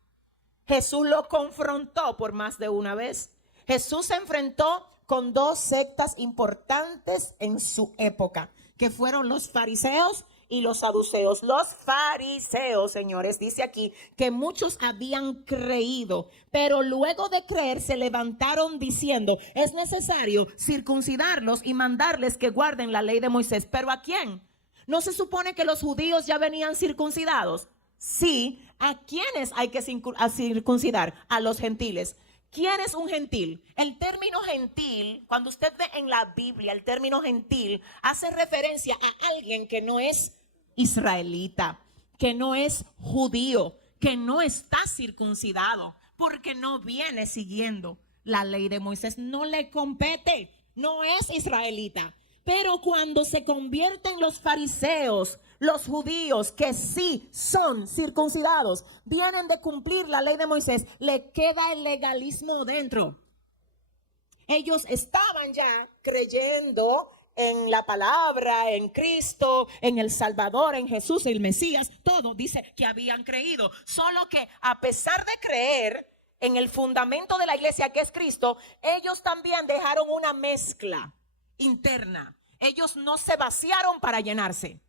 Jesús lo confrontó por más de una vez. Jesús se enfrentó con dos sectas importantes en su época, que fueron los fariseos y los saduceos. Los fariseos, señores, dice aquí que muchos habían creído, pero luego de creer se levantaron diciendo, es necesario circuncidarlos y mandarles que guarden la ley de Moisés. ¿Pero a quién? ¿No se supone que los judíos ya venían circuncidados? Sí. ¿A quiénes hay que circuncidar? A los gentiles. ¿Quién es un gentil? El término gentil, cuando usted ve en la Biblia, el término gentil hace referencia a alguien que no es israelita, que no es judío, que no está circuncidado, porque no viene siguiendo la ley de Moisés, no le compete, no es israelita. Pero cuando se convierten los fariseos, los judíos que sí son circuncidados, vienen de cumplir la ley de Moisés, le queda el legalismo dentro. Ellos estaban ya creyendo en la palabra, en Cristo, en el Salvador, en Jesús, el Mesías, todo dice que habían creído. Solo que a pesar de creer en el fundamento de la iglesia que es Cristo, ellos también dejaron una mezcla interna. Ellos no se vaciaron para llenarse.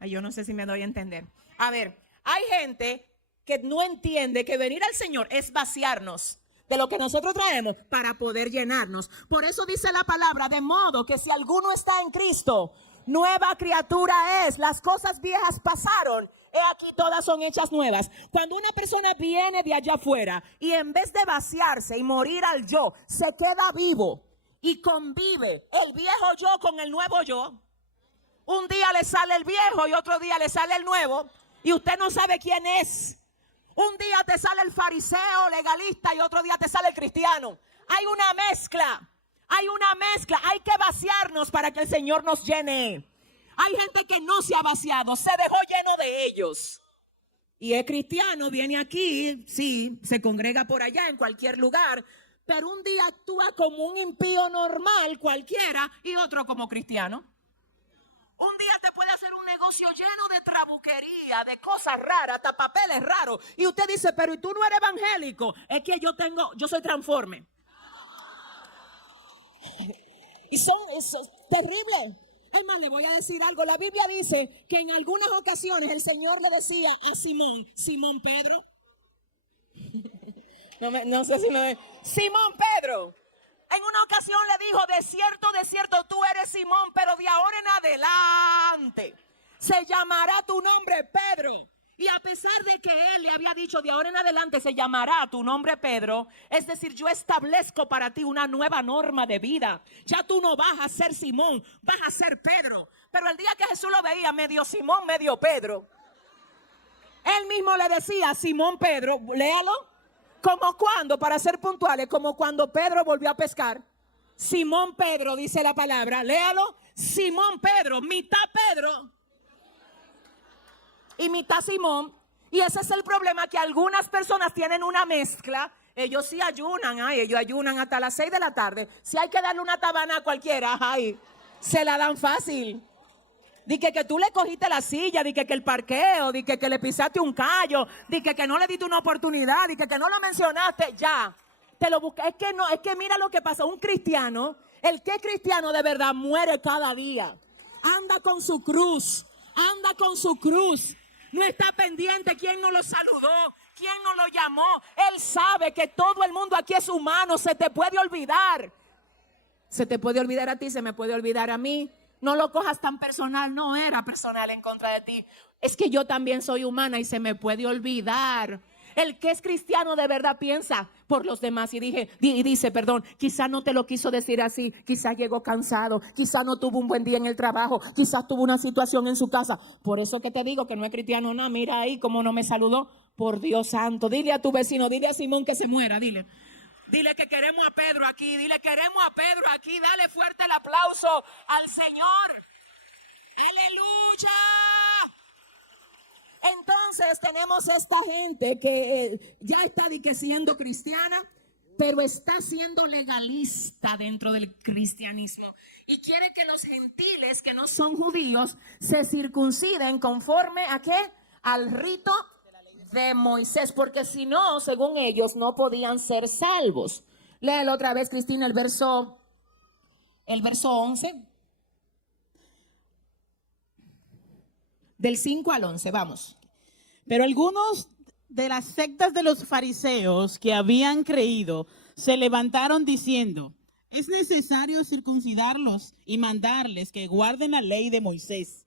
Yo no sé si me doy a entender. A ver, hay gente que no entiende que venir al Señor es vaciarnos de lo que nosotros traemos para poder llenarnos. Por eso dice la palabra, de modo que si alguno está en Cristo, nueva criatura es. Las cosas viejas pasaron, he aquí todas son hechas nuevas. Cuando una persona viene de allá afuera y en vez de vaciarse y morir al yo, se queda vivo y convive el viejo yo con el nuevo yo, un día le sale el viejo y otro día le sale el nuevo y usted no sabe quién es. Un día te sale el fariseo legalista y otro día te sale el cristiano. Hay una mezcla, hay que vaciarnos para que el Señor nos llene. Hay gente que no se ha vaciado, se dejó lleno de ellos y es cristiano, viene aquí, sí, se congrega por allá en cualquier lugar, pero un día actúa como un impío normal cualquiera y otro como cristiano. Un día te puede hacer un negocio lleno de trabuquería, de cosas raras, hasta papeles raros. Y usted dice, pero ¿y tú no eres evangélico? Es que yo soy transforme. Y eso es terrible. Además, le voy a decir algo. La Biblia dice que en algunas ocasiones el Señor le decía a Simón Pedro. No sé si lo ve. Simón Pedro. En una ocasión le dijo, de cierto, tú eres Simón, pero de ahora en adelante se llamará tu nombre Pedro. Y a pesar de que él le había dicho, de ahora en adelante se llamará tu nombre Pedro, es decir, yo establezco para ti una nueva norma de vida. Ya tú no vas a ser Simón, vas a ser Pedro. Pero el día que Jesús lo veía, medio Simón, medio Pedro, él mismo le decía, Simón Pedro, léalo. ¿Como cuando? Para ser puntuales, como cuando Pedro volvió a pescar. Simón Pedro, dice la palabra, léalo. Simón Pedro, mitad Pedro y mitad Simón. Y ese es el problema, que algunas personas tienen una mezcla. Ellos sí ayunan, ellos ayunan hasta las 6 de la tarde. Si hay que darle una tabana a cualquiera, se la dan fácil. Dije que tú le cogiste la silla, dije que el parqueo, dije que le pisaste un callo, dije que no le diste una oportunidad, dije que no lo mencionaste, ya. Te lo busqué. Es que mira lo que pasa. Un cristiano, el que es cristiano de verdad muere cada día. Anda con su cruz, anda con su cruz. No está pendiente quién no lo saludó, quién no lo llamó. Él sabe que todo el mundo aquí es humano, se te puede olvidar. Se te puede olvidar a ti, se me puede olvidar a mí. No lo cojas tan personal, no era personal en contra de ti. Es que yo también soy humana y se me puede olvidar. El que es cristiano de verdad piensa por los demás y dice, quizás no te lo quiso decir así, quizás llegó cansado, quizás no tuvo un buen día en el trabajo, quizás tuvo una situación en su casa. Por eso que te digo que no es cristiano, no, mira ahí cómo no me saludó. Por Dios santo, dile a tu vecino, dile a Simón que se muera, dile. Dile que queremos a Pedro aquí, dale fuerte el aplauso al Señor. ¡Aleluya! Entonces tenemos esta gente que ya está siendo cristiana, pero está siendo legalista dentro del cristianismo. Y quiere que los gentiles que no son judíos se circunciden conforme ¿a qué? Al rito de Moisés, porque si no, según ellos, no podían ser salvos. Léelo otra vez, Cristina, el verso 11. Del 5 al 11, vamos. Pero algunos de las sectas de los fariseos que habían creído se levantaron diciendo, es necesario circuncidarlos y mandarles que guarden la ley de Moisés.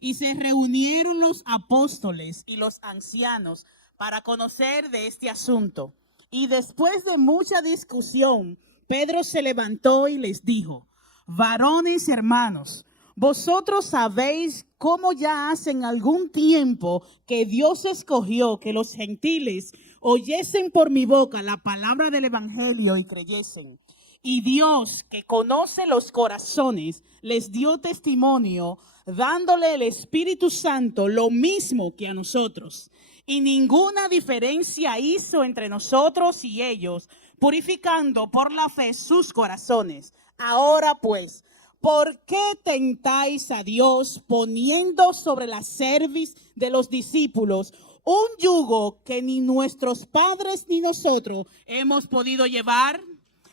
Y se reunieron los apóstoles y los ancianos para conocer de este asunto. Y después de mucha discusión, Pedro se levantó y les dijo, varones hermanos, vosotros sabéis cómo ya hace algún tiempo que Dios escogió que los gentiles oyesen por mi boca la palabra del evangelio y creyesen. Y Dios, que conoce los corazones, les dio testimonio, dándole el Espíritu Santo lo mismo que a nosotros. Y ninguna diferencia hizo entre nosotros y ellos, purificando por la fe sus corazones. Ahora pues, ¿por qué tentáis a Dios poniendo sobre la cerviz de los discípulos un yugo que ni nuestros padres ni nosotros hemos podido llevar?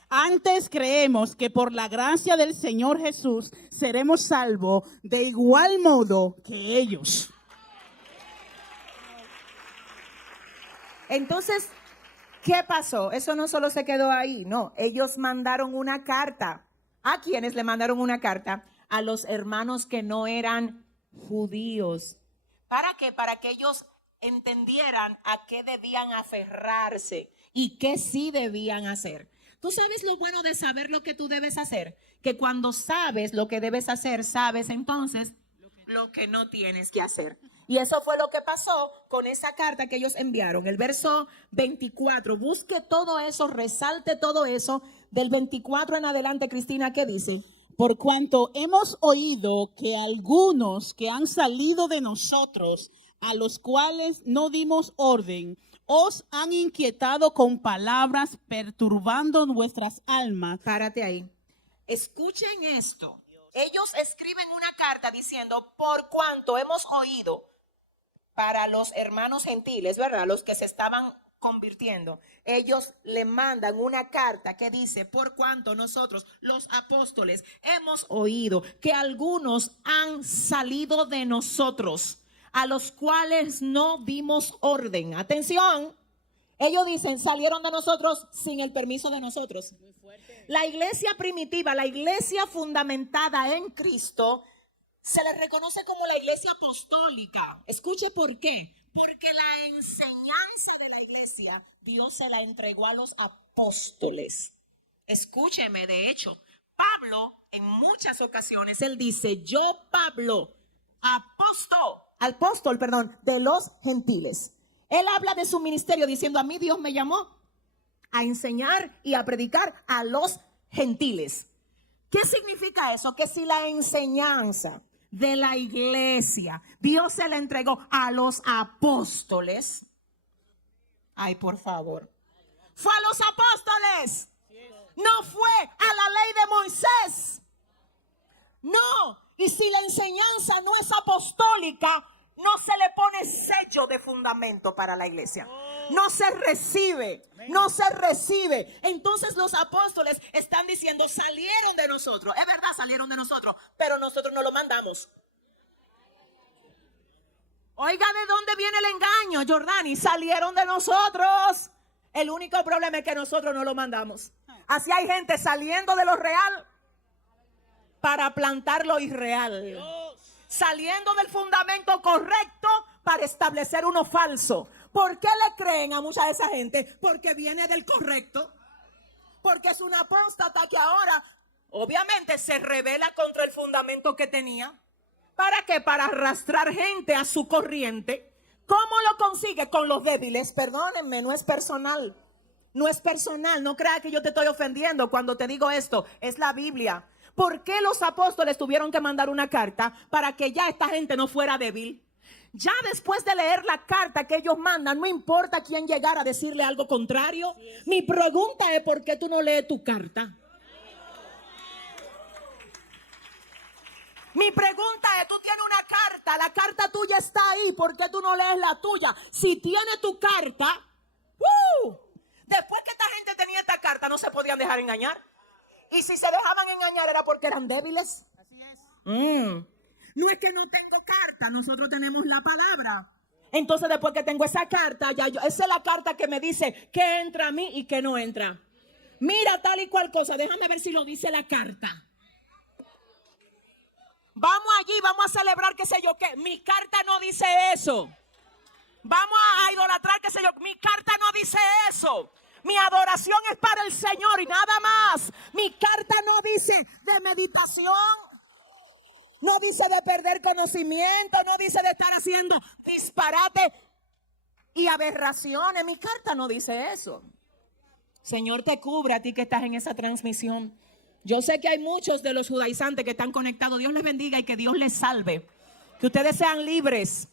Antes creemos que por la gracia del Señor Jesús seremos salvos de igual modo que ellos. Entonces, ¿qué pasó? Eso no solo se quedó ahí, no. Ellos mandaron una carta. ¿A quiénes le mandaron una carta? A los hermanos que no eran judíos. ¿Para qué? Para que ellos entendieran a qué debían aferrarse y qué sí debían hacer. ¿Tú sabes lo bueno de saber lo que tú debes hacer? Que cuando sabes lo que debes hacer, sabes entonces lo que no tienes que hacer. Y eso fue lo que pasó con esa carta que ellos enviaron. El verso 24, busque todo eso, resalte todo eso. Del 24 en adelante, Cristina, ¿qué dice? Por cuanto hemos oído que algunos que han salido de nosotros a los cuales no dimos orden, os han inquietado con palabras, perturbando vuestras almas. Párate ahí. Escuchen esto. Ellos escriben una carta diciendo, por cuanto hemos oído, para los hermanos gentiles, ¿verdad? Los que se estaban convirtiendo. Ellos le mandan una carta que dice, por cuanto nosotros, los apóstoles, hemos oído que algunos han salido de nosotros, a los cuales no dimos orden. Atención. Ellos dicen, salieron de nosotros sin el permiso de nosotros. La iglesia primitiva, la iglesia fundamentada en Cristo, se le reconoce como la iglesia apostólica. Escuche por qué. Porque la enseñanza de la iglesia, Dios se la entregó a los apóstoles. Escúcheme, de hecho, Pablo en muchas ocasiones, él dice, yo Pablo, apóstol, de los gentiles. Él habla de su ministerio diciendo, a mí Dios me llamó a enseñar y a predicar a los gentiles. ¿Qué significa eso? Que si la enseñanza de la iglesia, Dios se la entregó a los apóstoles. Ay, por favor. Fue a los apóstoles. No fue a la ley de Moisés. No. Y si la enseñanza no es apostólica, no se le pone sello de fundamento para la iglesia. No se recibe, no se recibe. Entonces los apóstoles están diciendo, salieron de nosotros. Es verdad, salieron de nosotros, pero nosotros no lo mandamos. Oiga, ¿de dónde viene el engaño, Jordani? Salieron de nosotros. El único problema es que nosotros no lo mandamos. Así hay gente saliendo de lo real para plantar lo irreal. Saliendo del fundamento correcto para establecer uno falso. ¿Por qué le creen a mucha de esa gente? Porque viene del correcto. Porque es una apóstata que ahora, obviamente, se rebela contra el fundamento que tenía. ¿Para qué? Para arrastrar gente a su corriente. ¿Cómo lo consigue? Con los débiles. Perdónenme, no es personal. No es personal. No crea que yo te estoy ofendiendo cuando te digo esto. Es la Biblia. ¿Por qué los apóstoles tuvieron que mandar una carta para que ya esta gente no fuera débil? Ya después de leer la carta que ellos mandan, no importa quién llegara a decirle algo contrario. Mi pregunta es, ¿por qué tú no lees tu carta? Mi pregunta es, tú tienes una carta, la carta tuya está ahí, ¿por qué tú no lees la tuya? Si tienes tu carta, después que esta gente tenía esta carta, no se podían dejar engañar. Y si se dejaban engañar era porque eran débiles. Así es. No es que no tengo carta, nosotros tenemos la palabra. Entonces después que tengo esa carta, esa es la carta que me dice qué entra a mí y qué no entra. Mira tal y cual cosa, déjame ver si lo dice la carta. Vamos allí, vamos a celebrar qué sé yo qué. Mi carta no dice eso. Vamos a idolatrar qué sé yo. Mi carta no dice eso. Mi adoración es para el Señor y nada más. Mi carta no dice de meditación. No dice de perder conocimiento. No dice de estar haciendo disparate y aberraciones. Mi carta no dice eso. Señor te cubra a ti que estás en esa transmisión. Yo sé que hay muchos de los judaizantes que están conectados. Dios les bendiga y que Dios les salve. Que ustedes sean libres.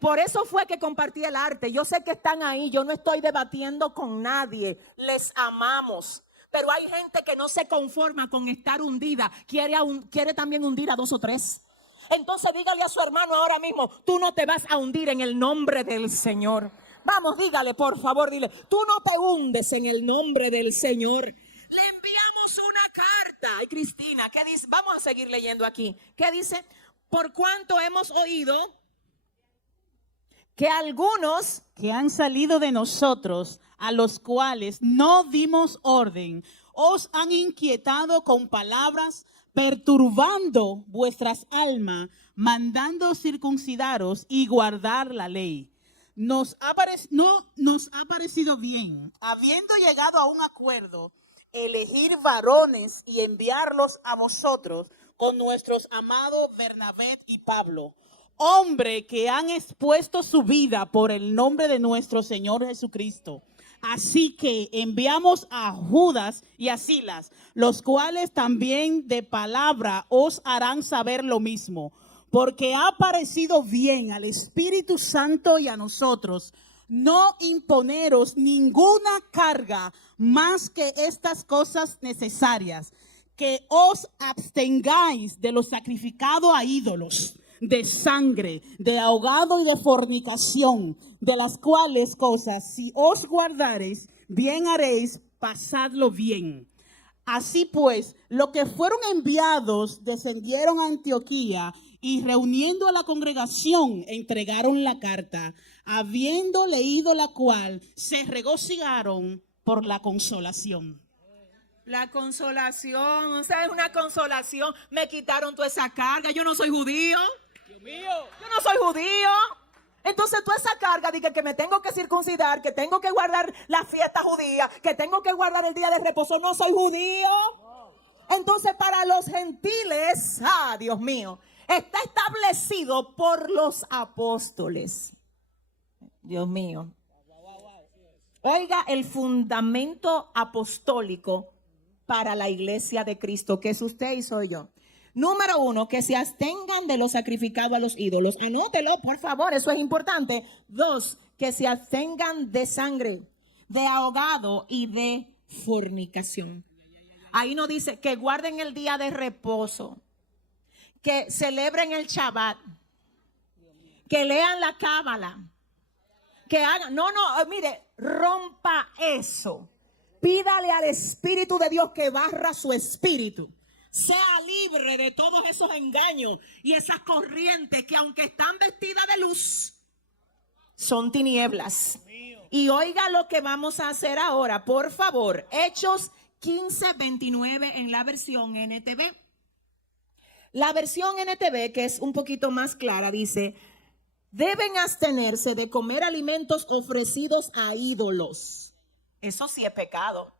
Por eso fue que compartí el arte. Yo sé que están ahí. Yo no estoy debatiendo con nadie. Les amamos. Pero hay gente que no se conforma con estar hundida. Quiere también hundir a 2 o 3. Entonces dígale a su hermano ahora mismo, tú no te vas a hundir en el nombre del Señor. Vamos, dígale, por favor, dile, tú no te hundes en el nombre del Señor. Le enviamos una carta. Ay, Cristina, ¿qué dice? Vamos a seguir leyendo aquí. ¿Qué dice? Por cuanto hemos oído que algunos que han salido de nosotros, a los cuales no dimos orden, os han inquietado con palabras, perturbando vuestras almas, mandando circuncidaros y guardar la ley. Nos ha parecido bien, habiendo llegado a un acuerdo, elegir varones y enviarlos a vosotros con nuestros amados Bernabé y Pablo, hombre que han expuesto su vida por el nombre de nuestro Señor Jesucristo. Así que enviamos a Judas y a Silas, los cuales también de palabra os harán saber lo mismo. porque ha parecido bien al Espíritu Santo y a nosotros no imponeros ninguna carga más que estas cosas necesarias, que os abstengáis de lo sacrificado a ídolos, de sangre, de ahogado y de fornicación, de las cuales cosas, si os guardareis, bien haréis, pasadlo bien. Así pues, los que fueron enviados descendieron a Antioquía y reuniendo a la congregación entregaron la carta, habiendo leído la cual se regocijaron por la consolación. La consolación, o sea, es una consolación. Me quitaron toda esa carga. Yo no soy judío. Dios mío. Yo no soy judío. Entonces toda esa carga de que me tengo que circuncidar, que tengo que guardar la fiesta judía, que tengo que guardar el día de reposo, no soy judío. Entonces para los gentiles, Dios mío, está establecido por los apóstoles. Dios mío. Oiga, el fundamento apostólico para la iglesia de Cristo, que es usted y soy yo. Número 1, que se abstengan de lo sacrificado a los ídolos. Anótelo, por favor, eso es importante. 2, que se abstengan de sangre, de ahogado y de fornicación. Ahí no dice que guarden el día de reposo, que celebren el Shabbat, que lean la Cábala, que hagan. No, mire, rompa eso. Pídale al Espíritu de Dios que barra su espíritu. Sea libre de todos esos engaños y esas corrientes que aunque están vestidas de luz, son tinieblas. Y oiga lo que vamos a hacer ahora, por favor. Hechos 15:29 en la versión NTV. La versión NTV, que es un poquito más clara, dice: deben abstenerse de comer alimentos ofrecidos a ídolos. Eso sí es pecado.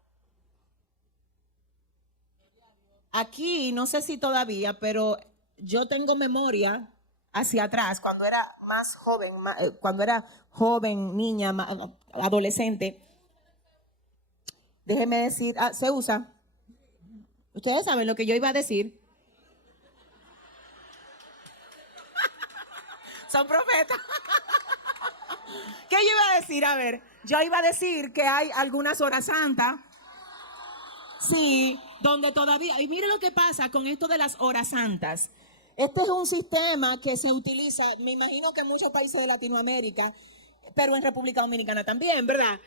Aquí, no sé si todavía, pero yo tengo memoria hacia atrás, cuando era más joven, cuando era joven, niña, adolescente. Déjeme decir, se usa. Ustedes saben lo que yo iba a decir. Son profetas. ¿Qué yo iba a decir? A ver, yo iba a decir que hay algunas horas santas. Sí, donde todavía, y mire lo que pasa con esto de las horas santas. Este es un sistema que se utiliza, me imagino que en muchos países de Latinoamérica, pero en República Dominicana también, ¿verdad?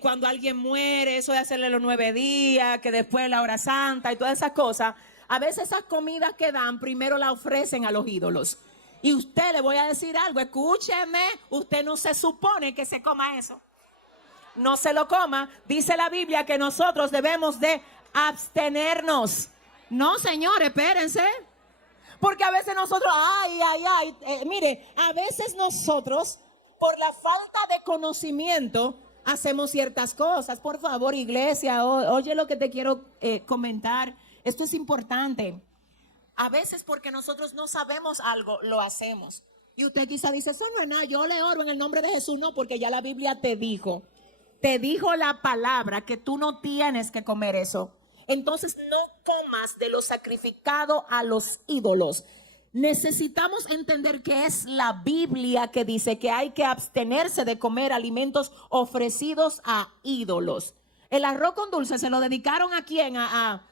Cuando alguien muere, eso de hacerle los 9 días, que después la hora santa y todas esas cosas, a veces esas comidas que dan, primero la ofrecen a los ídolos. Y usted, le voy a decir algo, escúcheme, usted no se supone que se coma eso. No se lo coma. Dice la Biblia que nosotros debemos de abstenernos. No, señores, espérense. Porque a veces nosotros, mire, a veces nosotros, por la falta de conocimiento, hacemos ciertas cosas. Por favor, iglesia, oye lo que te quiero comentar. Esto es importante. A veces porque nosotros no sabemos algo, lo hacemos. Y usted quizá dice, eso no es nada, yo le oro en el nombre de Jesús. No, porque ya la Biblia te dijo la palabra que tú no tienes que comer eso. Entonces no comas de lo sacrificado a los ídolos. Necesitamos entender que es la Biblia que dice que hay que abstenerse de comer alimentos ofrecidos a ídolos. El arroz con dulce se lo dedicaron a quién, a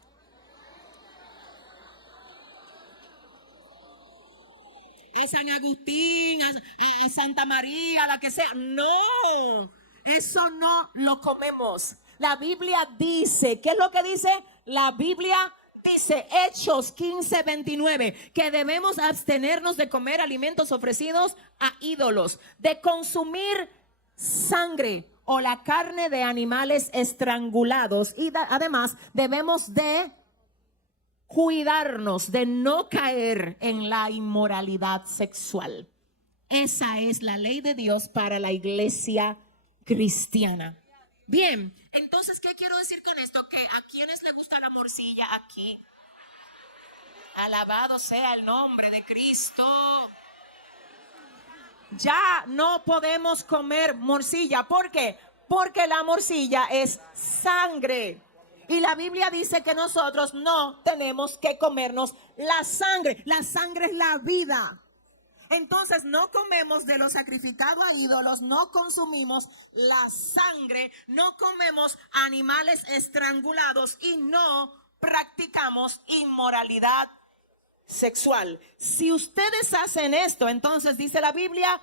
San Agustín, a Santa María, a la que sea. No, eso no lo comemos. La Biblia dice, ¿qué es lo que dice? La Biblia dice, Hechos 15:29, que debemos abstenernos de comer alimentos ofrecidos a ídolos, de consumir sangre o la carne de animales estrangulados, y además debemos de cuidarnos de no caer en la inmoralidad sexual. Esa es la ley de Dios para la iglesia cristiana. Bien, entonces, ¿qué quiero decir con esto? Que a quienes les gusta la morcilla aquí, alabado sea el nombre de Cristo. Ya no podemos comer morcilla. ¿Por qué? Porque la morcilla es sangre. Y la Biblia dice que nosotros no tenemos que comernos la sangre. La sangre es la vida. Entonces no comemos de lo sacrificado a ídolos, no consumimos la sangre, no comemos animales estrangulados y no practicamos inmoralidad sexual. Si ustedes hacen esto, entonces dice la Biblia,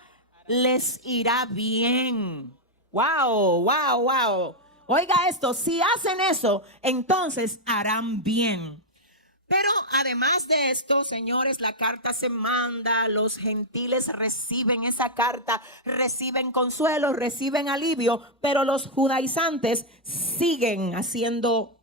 les irá bien. Wow, wow, wow. Oiga esto, si hacen eso, entonces harán bien. Pero además de esto, señores, la carta se manda, los gentiles reciben esa carta, reciben consuelo, reciben alivio, pero los judaizantes siguen haciendo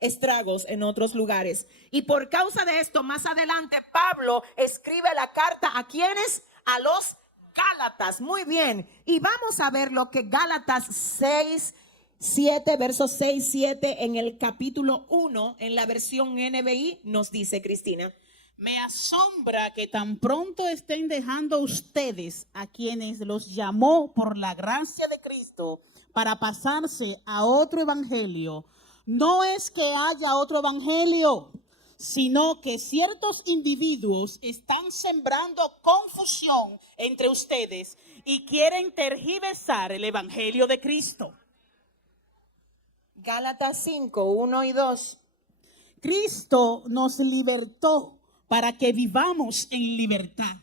estragos en otros lugares. Y por causa de esto, más adelante, Pablo escribe la carta ¿a quiénes? A los Gálatas. Muy bien. Y vamos a ver lo que Gálatas 6:7, versos 6-7 en el capítulo 1, en la versión NBI, nos dice Cristina. Me asombra que tan pronto estén dejando ustedes a quienes los llamó por la gracia de Cristo para pasarse a otro evangelio. No es que haya otro evangelio, sino que ciertos individuos están sembrando confusión entre ustedes y quieren tergiversar el evangelio de Cristo. Gálatas 5:1 y 2. Cristo nos libertó para que vivamos en libertad.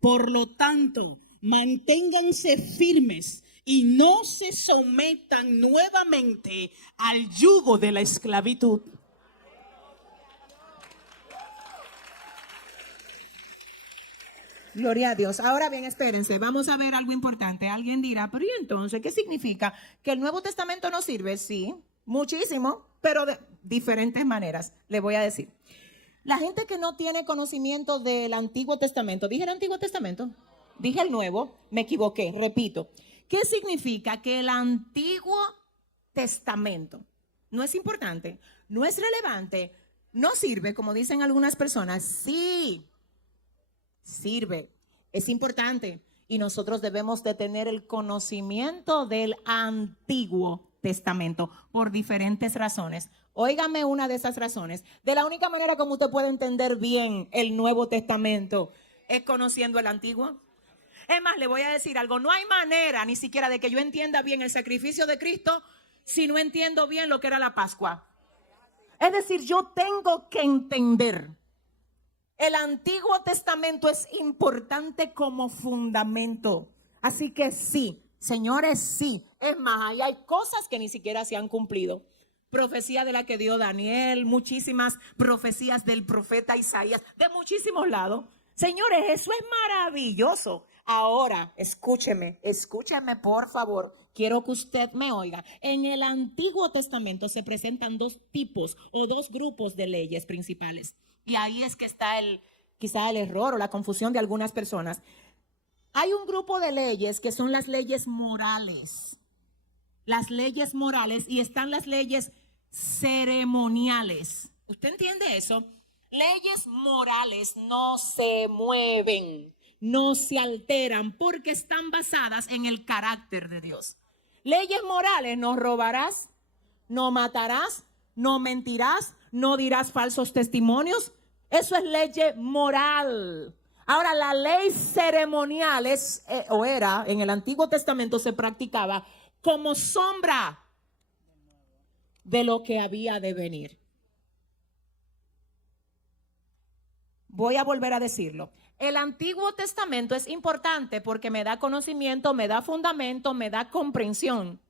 Por lo tanto, manténganse firmes y no se sometan nuevamente al yugo de la esclavitud. Gloria a Dios. Ahora bien, espérense, vamos a ver algo importante. Alguien dirá, pero ¿y entonces qué significa? ¿Que el Nuevo Testamento no sirve? Sí, muchísimo, pero de diferentes maneras. Le voy a decir. La gente que no tiene conocimiento del Antiguo Testamento, ¿dije el Antiguo Testamento? Dije el Nuevo, me equivoqué, repito. ¿Qué significa? Que el Antiguo Testamento no es importante, no es relevante, no sirve, como dicen algunas personas. Sí, sirve, es importante y nosotros debemos de tener el conocimiento del Antiguo Testamento por diferentes razones. Óigame una de esas razones. De la única manera como usted puede entender bien el Nuevo Testamento es conociendo el Antiguo. Es más, le voy a decir algo, no hay manera ni siquiera de que yo entienda bien el sacrificio de Cristo si no entiendo bien lo que era la Pascua. Es decir, yo tengo que entender. El Antiguo Testamento es importante como fundamento. Así que sí, señores, sí. Es más, ahí hay cosas que ni siquiera se han cumplido. Profecía de la que dio Daniel, muchísimas profecías del profeta Isaías, de muchísimos lados. Señores, eso es maravilloso. Ahora, escúcheme por favor. Quiero que usted me oiga. En el Antiguo Testamento se presentan dos tipos o dos grupos de leyes principales. Y ahí es que está quizá el error o la confusión de algunas personas. Hay un grupo de leyes que son las leyes morales. Las leyes morales y están las leyes ceremoniales. ¿Usted entiende eso? Leyes morales no se mueven, no se alteran porque están basadas en el carácter de Dios. Leyes morales: no robarás, no matarás, no mentirás, no dirás falsos testimonios. Eso es ley moral. Ahora, la ley ceremonial es, o era, en el Antiguo Testamento se practicaba como sombra de lo que había de venir. Voy a volver a decirlo. El Antiguo Testamento es importante porque me da conocimiento, me da fundamento, me da comprensión.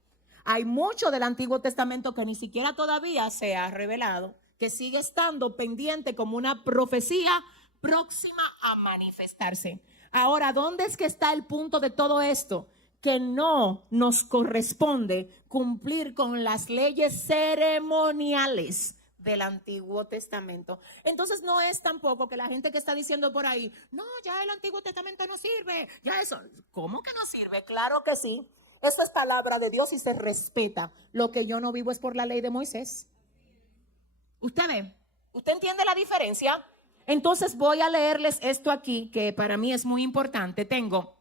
Hay mucho del Antiguo Testamento que ni siquiera todavía se ha revelado, que sigue estando pendiente como una profecía próxima a manifestarse. Ahora, ¿dónde es que está el punto de todo esto? Que no nos corresponde cumplir con las leyes ceremoniales del Antiguo Testamento. Entonces no es tampoco que la gente que está diciendo por ahí, no, ya el Antiguo Testamento no sirve, ya eso. ¿Cómo que no sirve? Claro que sí. Eso es palabra de Dios y se respeta. Lo que yo no vivo es por la ley de Moisés. ¿Usted ve? ¿Usted entiende la diferencia? Entonces voy a leerles esto aquí que para mí es muy importante. Tengo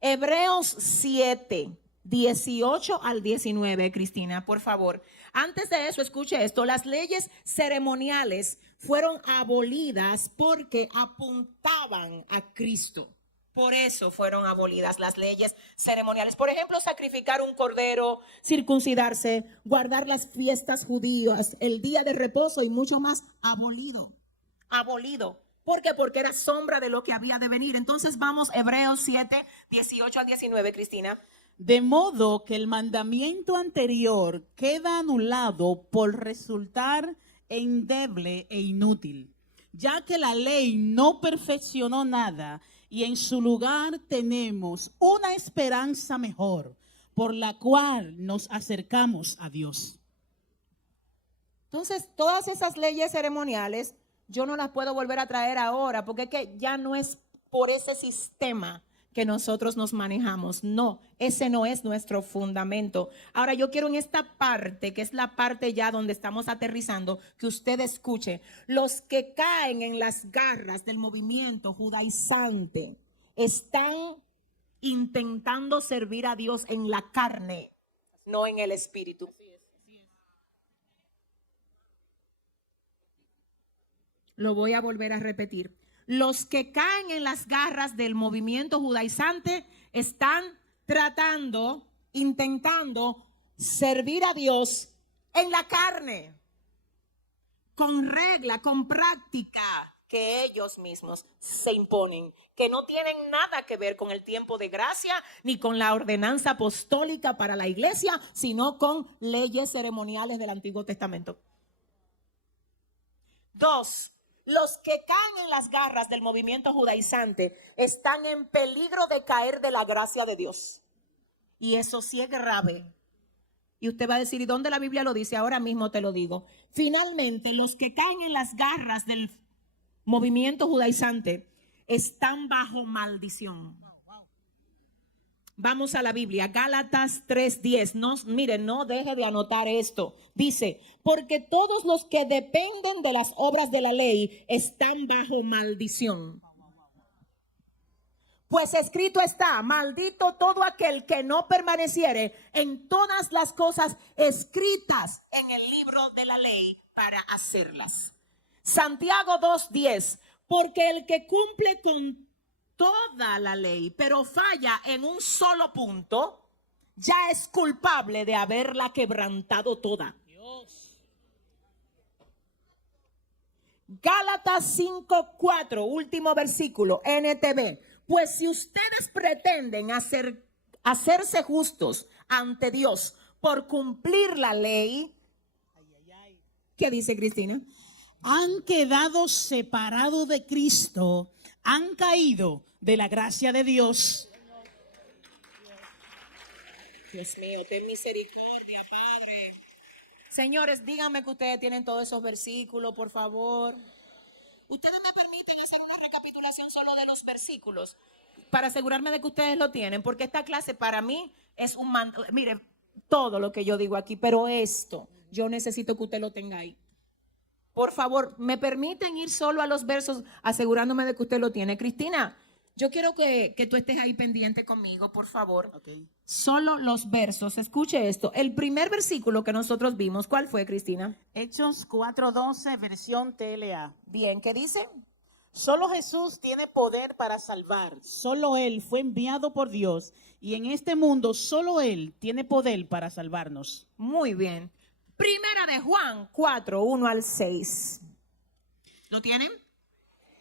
Hebreos 7, 18 al 19, Cristina, por favor. Antes de eso, escuche esto, las leyes ceremoniales fueron abolidas porque apuntaban a Cristo. Por eso fueron abolidas las leyes ceremoniales. Por ejemplo, sacrificar un cordero, circuncidarse, guardar las fiestas judías, el día de reposo y mucho más, abolido. Abolido. ¿Por qué? Porque era sombra de lo que había de venir. Entonces vamos, Hebreos 7, 18 al 19, Cristina. De modo que el mandamiento anterior queda anulado por resultar endeble e inútil, ya que la ley no perfeccionó nada y en su lugar tenemos una esperanza mejor, por la cual nos acercamos a Dios. Entonces, todas esas leyes ceremoniales, yo no las puedo volver a traer ahora, porque es que ya no es por ese sistema que nosotros nos manejamos. No, ese no es nuestro fundamento. Ahora yo quiero en esta parte, que es la parte ya donde estamos aterrizando, que usted escuche. Los que caen en las garras del movimiento judaizante están intentando servir a Dios en la carne, no en el espíritu. Lo voy a volver a repetir. Los que caen en las garras del movimiento judaizante están intentando servir a Dios en la carne, con regla, con práctica que ellos mismos se imponen, que no tienen nada que ver con el tiempo de gracia ni con la ordenanza apostólica para la iglesia, sino con leyes ceremoniales del Antiguo Testamento. 2. Los que caen en las garras del movimiento judaizante están en peligro de caer de la gracia de Dios. Y eso sí es grave. Y usted va a decir, ¿y dónde la Biblia lo dice? Ahora mismo te lo digo. Finalmente, los que caen en las garras del movimiento judaizante están bajo maldición. Vamos a la Biblia, Gálatas 3:10. Miren, no deje de anotar esto. Dice, porque todos los que dependen de las obras de la ley están bajo maldición. Pues escrito está, maldito todo aquel que no permaneciere en todas las cosas escritas en el libro de la ley para hacerlas. Santiago 2:10, porque el que cumple con toda la ley, pero falla en un solo punto, ya es culpable de haberla quebrantado toda. Gálatas 5:4, último versículo, NTV. Pues si ustedes pretenden hacerse justos ante Dios por cumplir la ley, ¿qué dice Cristina? Han quedado separados de Cristo, han caído de la gracia de Dios. Dios mío, ten misericordia, Padre. Señores, díganme que ustedes tienen todos esos versículos, por favor. Ustedes me permiten hacer una recapitulación solo de los versículos para asegurarme de que ustedes lo tienen, porque esta clase para mí es un mire, todo lo que yo digo aquí, pero esto yo necesito que usted lo tenga ahí. Por favor, ¿me permiten ir solo a los versos asegurándome de que usted lo tiene? Cristina, yo quiero que tú estés ahí pendiente conmigo, por favor. Okay. Solo los versos. Escuche esto. El primer versículo que nosotros vimos, ¿cuál fue, Cristina? Hechos 4:12, versión TLA. Bien, ¿qué dice? Solo Jesús tiene poder para salvar. Solo Él fue enviado por Dios. Y en este mundo, solo Él tiene poder para salvarnos. Muy bien. Primera de Juan 4:1-6. ¿Lo tienen?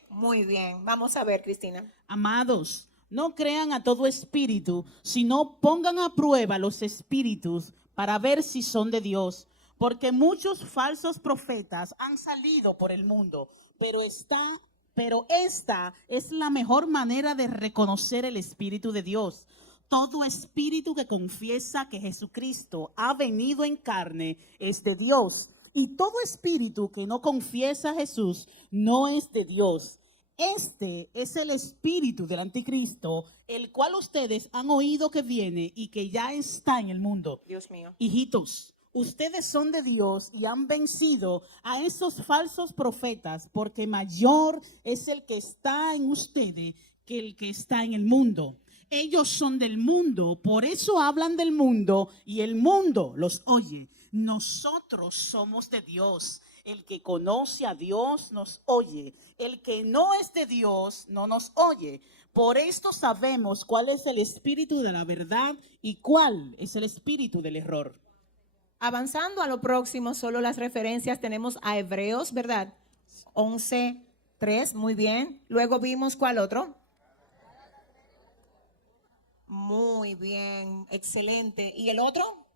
Muy bien. Vamos a ver, Cristina. Amados, no crean a todo espíritu, sino pongan a prueba los espíritus para ver si son de Dios. Porque muchos falsos profetas han salido por el mundo, pero esta es la mejor manera de reconocer el Espíritu de Dios. Todo espíritu que confiesa que Jesucristo ha venido en carne es de Dios. Y todo espíritu que no confiesa a Jesús no es de Dios. Este es el espíritu del anticristo, el cual ustedes han oído que viene y que ya está en el mundo. Dios mío. Hijitos, ustedes son de Dios y han vencido a esos falsos profetas, porque mayor es el que está en ustedes que el que está en el mundo. Ellos son del mundo, por eso hablan del mundo y el mundo los oye. Nosotros somos de Dios. El que conoce a Dios nos oye. El que no es de Dios no nos oye. Por esto sabemos cuál es el espíritu de la verdad y cuál es el espíritu del error. Avanzando a lo próximo, solo las referencias tenemos a Hebreos, ¿verdad? 11:3, muy bien. Luego vimos ¿cuál otro? Muy bien, excelente. ¿Y el otro?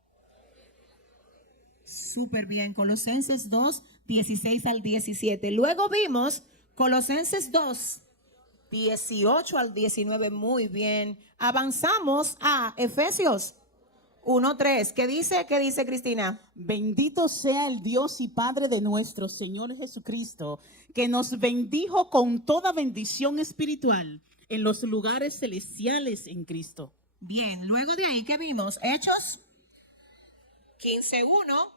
Súper bien, Colosenses 2:16 al 17. Luego vimos Colosenses 2:18 al 19, muy bien. Avanzamos a Efesios 1:3. ¿Qué dice? ¿Qué dice Cristina? Bendito sea el Dios y Padre de nuestro Señor Jesucristo, que nos bendijo con toda bendición espiritual en los lugares celestiales en Cristo. Bien, luego de ahí, ¿qué vimos? Hechos 15:1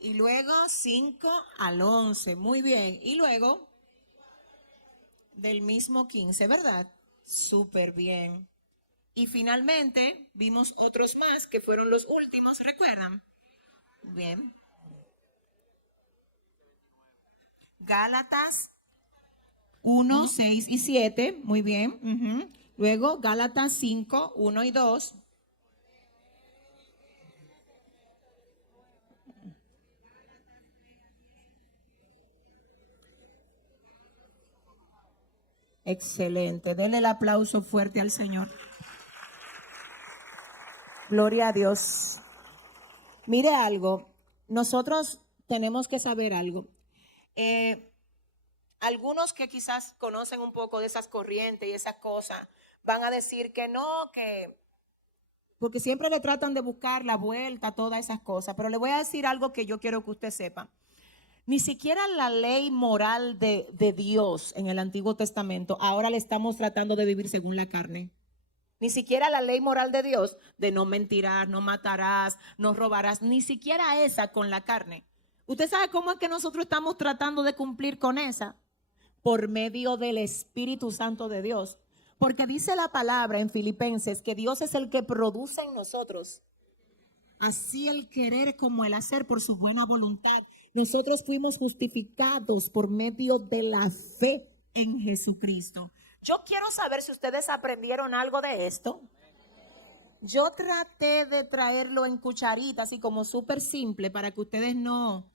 y luego 5 al 11. Muy bien. Y luego del mismo 15, ¿verdad? Súper bien. Y finalmente vimos otros más que fueron los últimos, ¿recuerdan? Bien. Gálatas 1:6 y 7, muy bien. Luego Gálatas 5:1 y 2. Excelente. Denle el aplauso fuerte al Señor. Gloria a Dios. Mire algo, nosotros tenemos que saber algo. Algunos que quizás conocen un poco de esas corrientes y esas cosas van a decir que no, porque siempre le tratan de buscar la vuelta a todas esas cosas. Pero le voy a decir algo que yo quiero que usted sepa. Ni siquiera la ley moral de Dios en el Antiguo Testamento ahora le estamos tratando de vivir según la carne. Ni siquiera la ley moral de Dios de no mentirás, no matarás, no robarás, ni siquiera esa con la carne. ¿Usted sabe cómo es que nosotros estamos tratando de cumplir con esa? Por medio del Espíritu Santo de Dios. Porque dice la palabra en Filipenses que Dios es el que produce en nosotros así el querer como el hacer por su buena voluntad. Nosotros fuimos justificados por medio de la fe en Jesucristo. Yo quiero saber si ustedes aprendieron algo de esto. Yo traté de traerlo en cucharitas, así como súper simple, para que ustedes no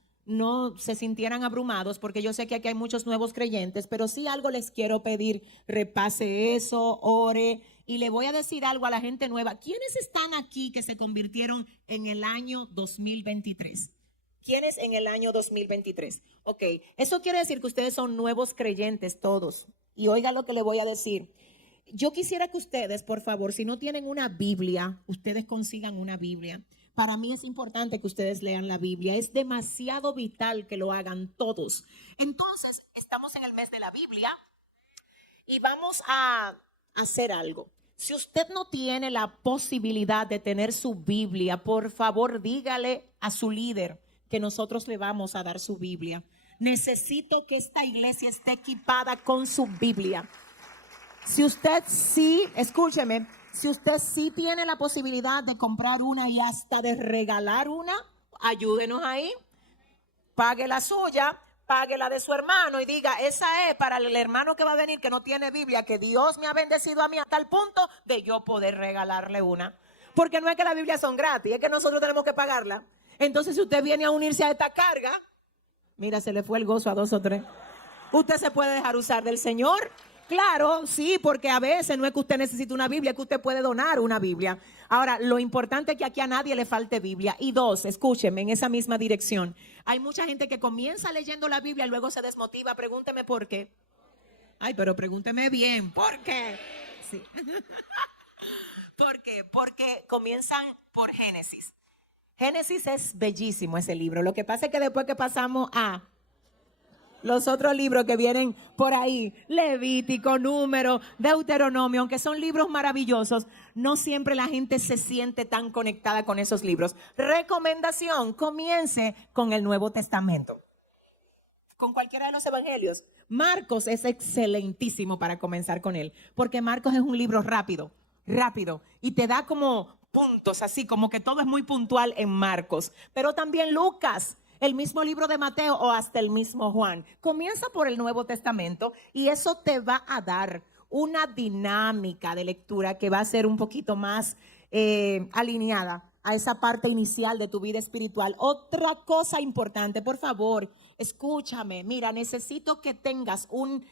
se sintieran abrumados, porque yo sé que aquí hay muchos nuevos creyentes, pero sí algo les quiero pedir: repase eso, ore, y le voy a decir algo a la gente nueva. ¿Quiénes están aquí que se convirtieron en el año 2023? ¿Quiénes en el año 2023? Ok, eso quiere decir que ustedes son nuevos creyentes todos. Y oiga lo que le voy a decir. Yo quisiera que ustedes, por favor, si no tienen una Biblia, ustedes consigan una Biblia. Para mí es importante que ustedes lean la Biblia. Es demasiado vital que lo hagan todos. Entonces, estamos en el mes de la Biblia y vamos a hacer algo. Si usted no tiene la posibilidad de tener su Biblia, por favor, dígale a su líder que nosotros le vamos a dar su Biblia. Necesito que esta iglesia esté equipada con su Biblia. Si usted sí, escúcheme, si usted sí tiene la posibilidad de comprar una y hasta de regalar una, ayúdenos ahí. Pague la suya, pague la de su hermano y diga: esa es para el hermano que va a venir que no tiene Biblia, que Dios me ha bendecido a mí a tal punto de yo poder regalarle una. Porque no es que las Biblias son gratis, es que nosotros tenemos que pagarla. Entonces, si usted viene a unirse a esta carga, mira, se le fue el gozo a 2 o 3. Usted se puede dejar usar del Señor. Claro, sí, porque a veces no es que usted necesite una Biblia, es que usted puede donar una Biblia. Ahora, lo importante es que aquí a nadie le falte Biblia. Y 2, escúcheme, en esa misma dirección. Hay mucha gente que comienza leyendo la Biblia y luego se desmotiva. Pregúnteme por qué. Ay, pero pregúnteme bien, ¿por qué? Sí. ¿Por qué? Porque comienzan por Génesis. Génesis es bellísimo ese libro. Lo que pasa es que después que pasamos a los otros libros que vienen por ahí, Levítico, Número, Deuteronomio, aunque son libros maravillosos, no siempre la gente se siente tan conectada con esos libros. Recomendación: comience con el Nuevo Testamento, con cualquiera de los evangelios. Marcos es excelentísimo para comenzar con él, porque Marcos es un libro rápido. rápido, y te da como puntos, así como que todo es muy puntual en Marcos, pero también Lucas, el mismo libro de Mateo o hasta el mismo Juan. Comienza por el Nuevo Testamento y eso te va a dar una dinámica de lectura que va a ser un poquito más alineada a esa parte inicial de tu vida espiritual. Otra cosa importante, por favor, escúchame. Mira, necesito que tengas un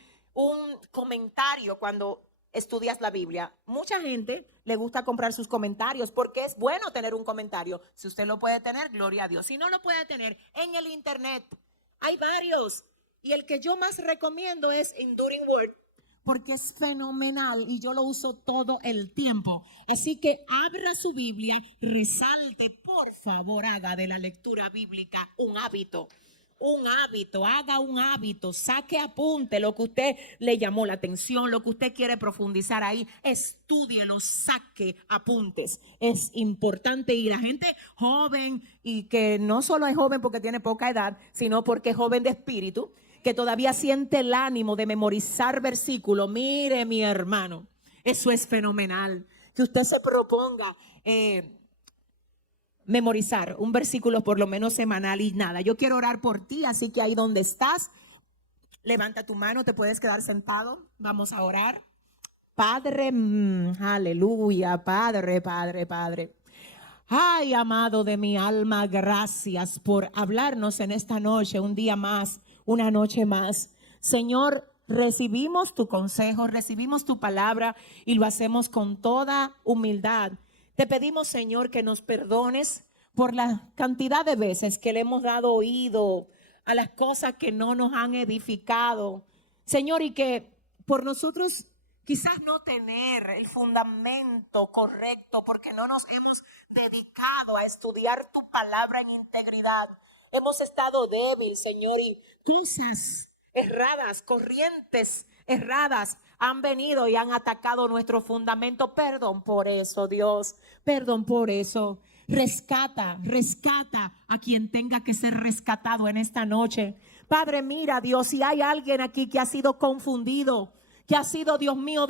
comentario cuando estudias la Biblia. Mucha gente le gusta comprar sus comentarios porque es bueno tener un comentario. Si usted lo puede tener, gloria a Dios. Si no lo puede tener, en el internet hay varios. Y el que yo más recomiendo es Enduring Word, porque es fenomenal y yo lo uso todo el tiempo. Así que abra su Biblia, resalte, por favor, haga de la lectura bíblica un hábito. Haga un hábito, saque apunte lo que usted le llamó la atención, lo que usted quiere profundizar ahí, estúdielo, saque apuntes. Es importante, y la gente joven, y que no solo es joven porque tiene poca edad, sino porque es joven de espíritu, que todavía siente el ánimo de memorizar versículos. Mire, mi hermano, eso es fenomenal, que usted se proponga memorizar un versículo por lo menos semanal. Y nada, yo quiero orar por ti, así que ahí donde estás, levanta tu mano, te puedes quedar sentado, vamos a orar. Padre, aleluya, Padre. Ay, amado de mi alma, gracias por hablarnos en esta noche, un día más, una noche más. Señor, recibimos tu consejo, recibimos tu palabra y lo hacemos con toda humildad. Te pedimos, Señor, que nos perdones por la cantidad de veces que le hemos dado oído a las cosas que no nos han edificado. Señor, y que por nosotros quizás no tener el fundamento correcto, porque no nos hemos dedicado a estudiar tu palabra en integridad. Hemos estado débil, Señor, y cosas erradas, corrientes erradas han venido y han atacado nuestro fundamento. Perdón por eso, Dios. Perdón por eso. Rescata a quien tenga que ser rescatado en esta noche. Padre, mira, Dios, si hay alguien aquí que ha sido confundido, que ha sido, Dios mío,